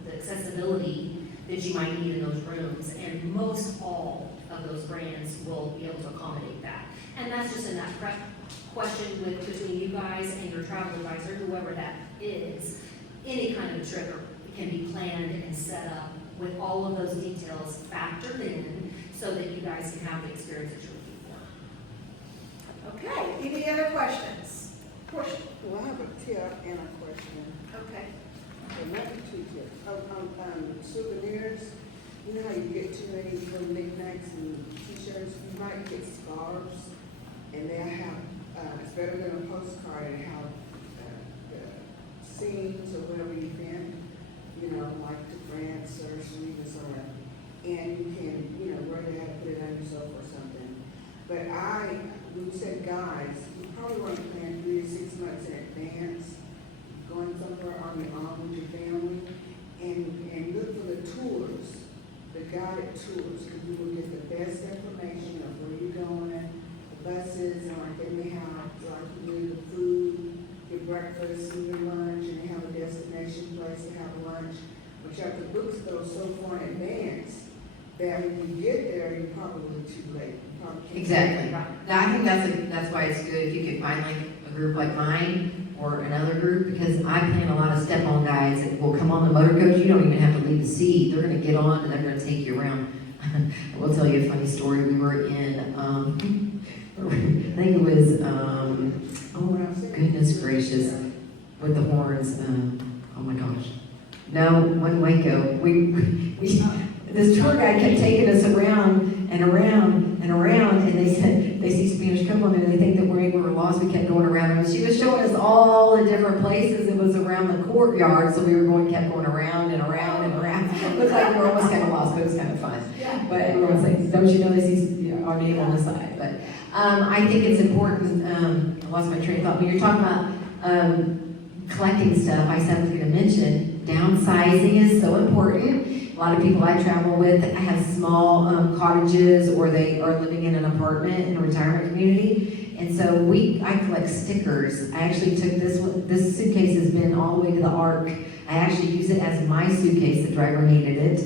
the accessibility that you might need in those rooms, and most all of those brands will be able to accommodate that. And that's just in that prep question between you guys and your travel advisor, whoever that is. Any kind of trip can be planned and set up with all of those details factored in so that you guys can have the experience that you're looking for. Okay, any other questions? Portia? Well, I have a tip and a question. Okay. Maybe two tips. Souvenirs, you know how you get too many little knickknacks and t-shirts, you might get scarves, and they'll have, it's better than a postcard, and have the scenes or whatever you've been, you know, like to France or Sweden or somewhere, and you can, you know, wear that, put it on yourself or something. But when you said guys, you probably want to plan 3 to 6 months in advance, going somewhere on your own with your family, and look for the tours, the guided tours, because you will get the best information of where you're going, the buses, and like they may have, like you the food, your breakfast, and your lunch, and they have a destination place to have lunch. But you have to book those so far in advance that when you get there, you're probably too late. You probably can't- Exactly. Now, I think that's why it's good if you could find like a group like mine or another group, because I plan a lot of step-on guides that will come on the motor coach. You don't even have to leave the seat. They're gonna get on and they're gonna take you around. I will tell you a funny story. We were in, I think it was, oh goodness gracious, with the horns, oh my gosh. No, one Waco. This tour guide kept taking us around and around and around, and they said, they see Spanish couple in there, they think that we were lost, we kept going around, and she was showing us all the different places. It was around the courtyard, so we were kept going around and around and around. It looked like we were almost kind of lost, but it was kind of fun. But everyone's like, don't you know they see our name on the side? But I think it's important, I lost my train of thought, but you're talking about collecting stuff. I said I was going to mention, downsizing is so important. A lot of people I travel with have small cottages, or they are living in an apartment in a retirement community. And so I collect stickers. I actually took this suitcase has been all the way to the Ark. I actually use it as my suitcase. The driver hated it.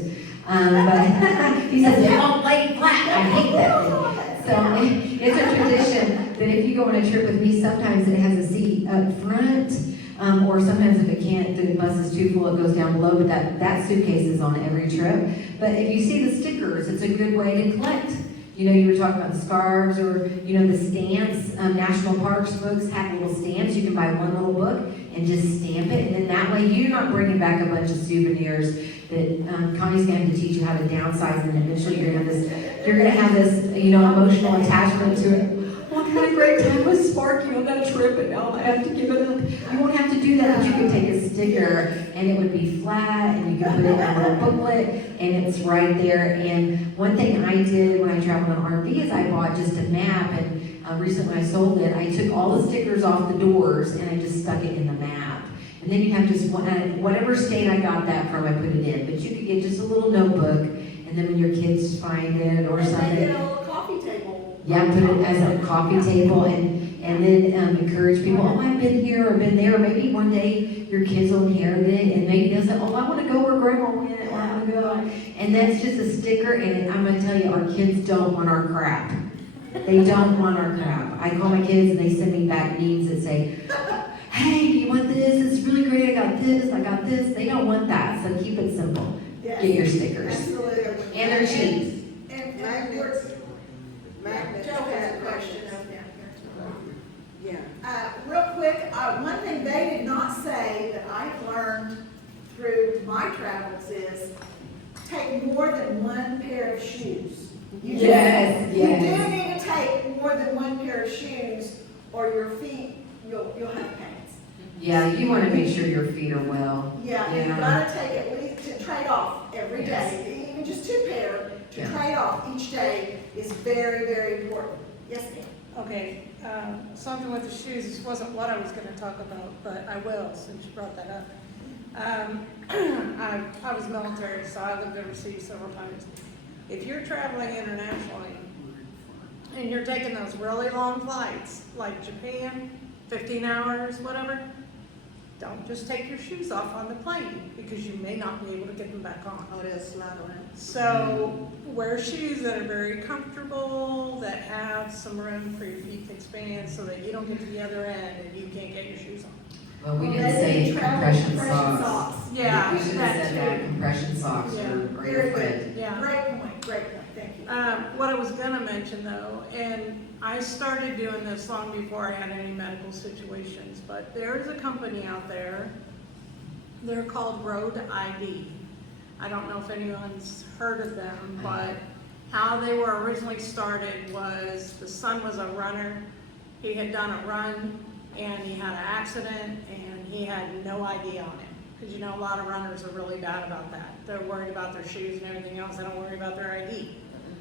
But he says, don't lay flat. I hate that thing. So it's a tradition that if you go on a trip with me, sometimes it has a seat up front. Or sometimes if it can't, the bus is too full, it goes down below, but that suitcase is on every trip. But if you see the stickers, it's a good way to collect. You know, you were talking about the scarves, or, you know, the stamps. National Parks books have little stamps. You can buy one little book and just stamp it, and then that way you're not bringing back a bunch of souvenirs that Connie's going to have to teach you how to downsize, and eventually you're going to have this, you know, emotional attachment to it. Well, I had a great time with Sparky on that trip, and now I have to give it up. You won't have to do that, but you can take a sticker, and it would be flat, and you can put it in a little booklet, and it's right there. And one thing I did when I traveled on RV is I bought just a map, and recently I sold it. I took all the stickers off the doors, and I just stuck it in the map. And then you have just whatever state I got that from, I put it in. But you could get just a little notebook, and then when your kids find it or something. Make it a little coffee table. Yeah, put it as a coffee table, and then encourage people, oh, I've been here or been there. Or maybe one day your kids will inherit it, and maybe they'll say, oh, I want to go where grandma went, or I want to go. And that's just a sticker, and I'm going to tell you, our kids don't want our crap. They don't want our crap. I call my kids, and they send me back memes that say, hey, do you want this? It's really great. I got this. They don't want that, so keep it simple. Yes. Get your stickers. Absolutely. And they're cheap. And Magnets. Joe has a question over there. Yeah. Real quick, one thing they did not say that I've learned through my travels is take more than one pair of shoes. You do need to take more than one pair of shoes, or your feet you'll have pains. Yeah, you wanna make sure your feet are well. Yeah, Yeah. you've gotta take at least to trade off every day, even just 2 pair, to Yeah. trade off each day is very, very important. Yes, ma'am? Okay, something with the shoes, this wasn't what I was gonna talk about, but I will, since you brought that up. I was military, so I lived overseas several times. If you're traveling internationally, and you're taking those really long flights, like Japan, 15 hours, whatever, don't just take your shoes off on the plane, because you may not be able to get them back on. Oh, they'll slide around. So wear shoes that are very comfortable, that have some room for your feet to expand so that you don't get to the other end and you can't get your shoes on. Well, we Well, didn't maybe say travel compression compression socks. Yeah, We should have that said that, too. compression socks Yeah. are Very your good. friend. Yeah. Great point, thank you. What I was gonna mention though, and I started doing this long before I had any medical situations, but there is a company out there, they're called Road ID. I don't know if anyone's heard of them, but how they were originally started was the son was a runner. He had done a run and he had an accident and he had no ID on him. Because you know, a lot of runners are really bad about that. They're worried about their shoes and everything else. They don't worry about their ID.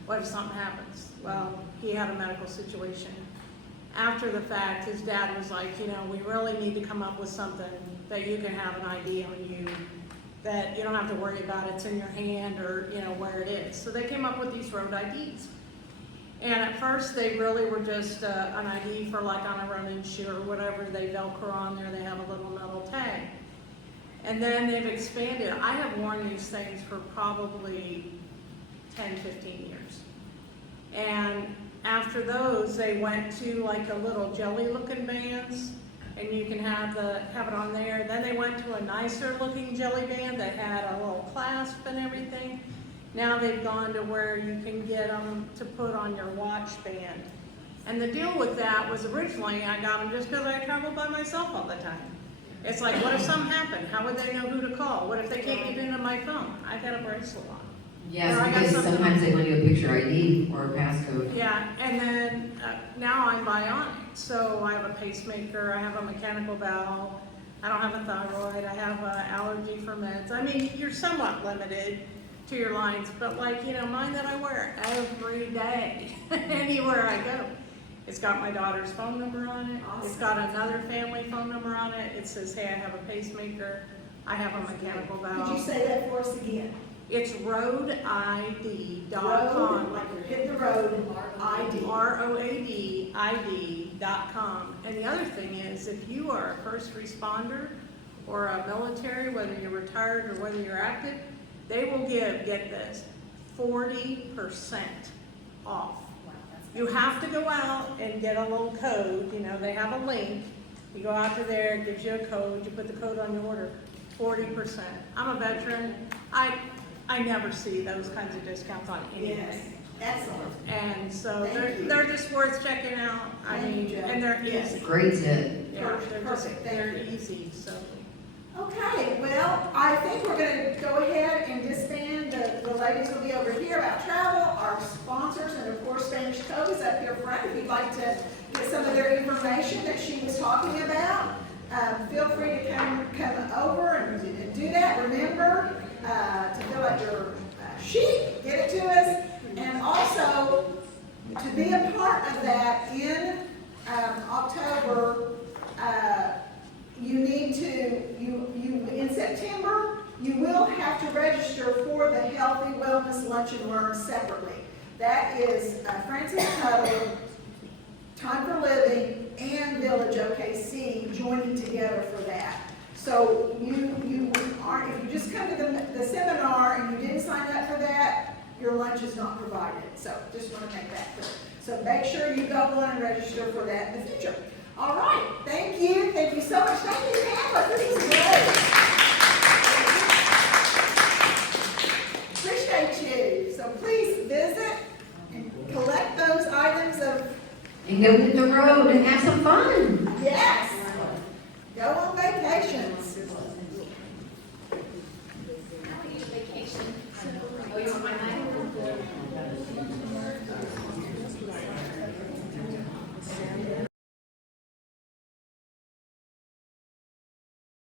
What if something happens? Well, he had a medical situation. After the fact, his dad was like, you know, we really need to come up with something that you can have an ID on you, that you don't have to worry about it's in your hand or, you know, where it is. So they came up with these road IDs. And at first, they really were just an ID for like on a running shoe or whatever. They Velcro on there, they have a little metal tag. And then they've expanded. I have worn these things for probably 10, 15 years. And after those, they went to like a little jelly looking bands, and you can have it on there. Then they went to a nicer looking jelly band that had a little clasp and everything. Now they've gone to where you can get them to put on your watch band. And the deal with that was originally I got them just because I traveled by myself all the time. It's like, what if something happened? How would they know who to call? What if they can't get into my phone? I've got a bracelet on. Yes, Or I got because something- sometimes they want you a picture ID or a passcode. Yeah, and then now I'm bionic, so I have a pacemaker, I have a mechanical valve, I don't have a thyroid, I have an allergy for meds. I mean, you're somewhat limited to your lines, but like, you know, mine that I wear every day, anywhere I go. It's got my daughter's phone number on it, it's got another family phone number on it, it says, hey, I have a pacemaker, I have a mechanical Could you valve. say that for us again? It's roadid.com. Road, like you're hitting the road, ID. ROADID.com. And the other thing is, if you are a first responder or a military, whether you're retired or whether you're active, they will give, get this, 40% off. You have to go out and get a little code, you know, they have a link. You go out to there, it gives you a code, you put the code on your order, 40%. I'm a veteran. I never see those kinds of discounts on Yes, anything. excellent. And so Thank you. they're just worth checking out. I Thank you, mean, Joe. and they're Yes. easy. Great tip. Yeah, they're just, Perfect, thank they're you. easy, so. Okay, well, I think we're gonna go ahead and disband. The ladies will be over here about travel, our sponsors, and of course, Spanish Cove is up here front. If you'd like to get some of their information that she was talking about, feel free to come over and do that. Remember, to fill out your sheet, get it to us, and also to be a part of that in October. You need to, in September, you will have to register for the Healthy Wellness Lunch and Learn separately. That is Francis Tuttle, Time for Living, and Village OKC joining together for that. So you aren't, if you just come to the seminar and you didn't sign up for that, your lunch is not provided. So just want to make that clear. So make sure you go on and register for that in the future. All right, thank you so much. Thank you, Pamela, this was great. Appreciate you. So please visit and collect those items of, And go hit the road and have some fun. yes, go on vacation.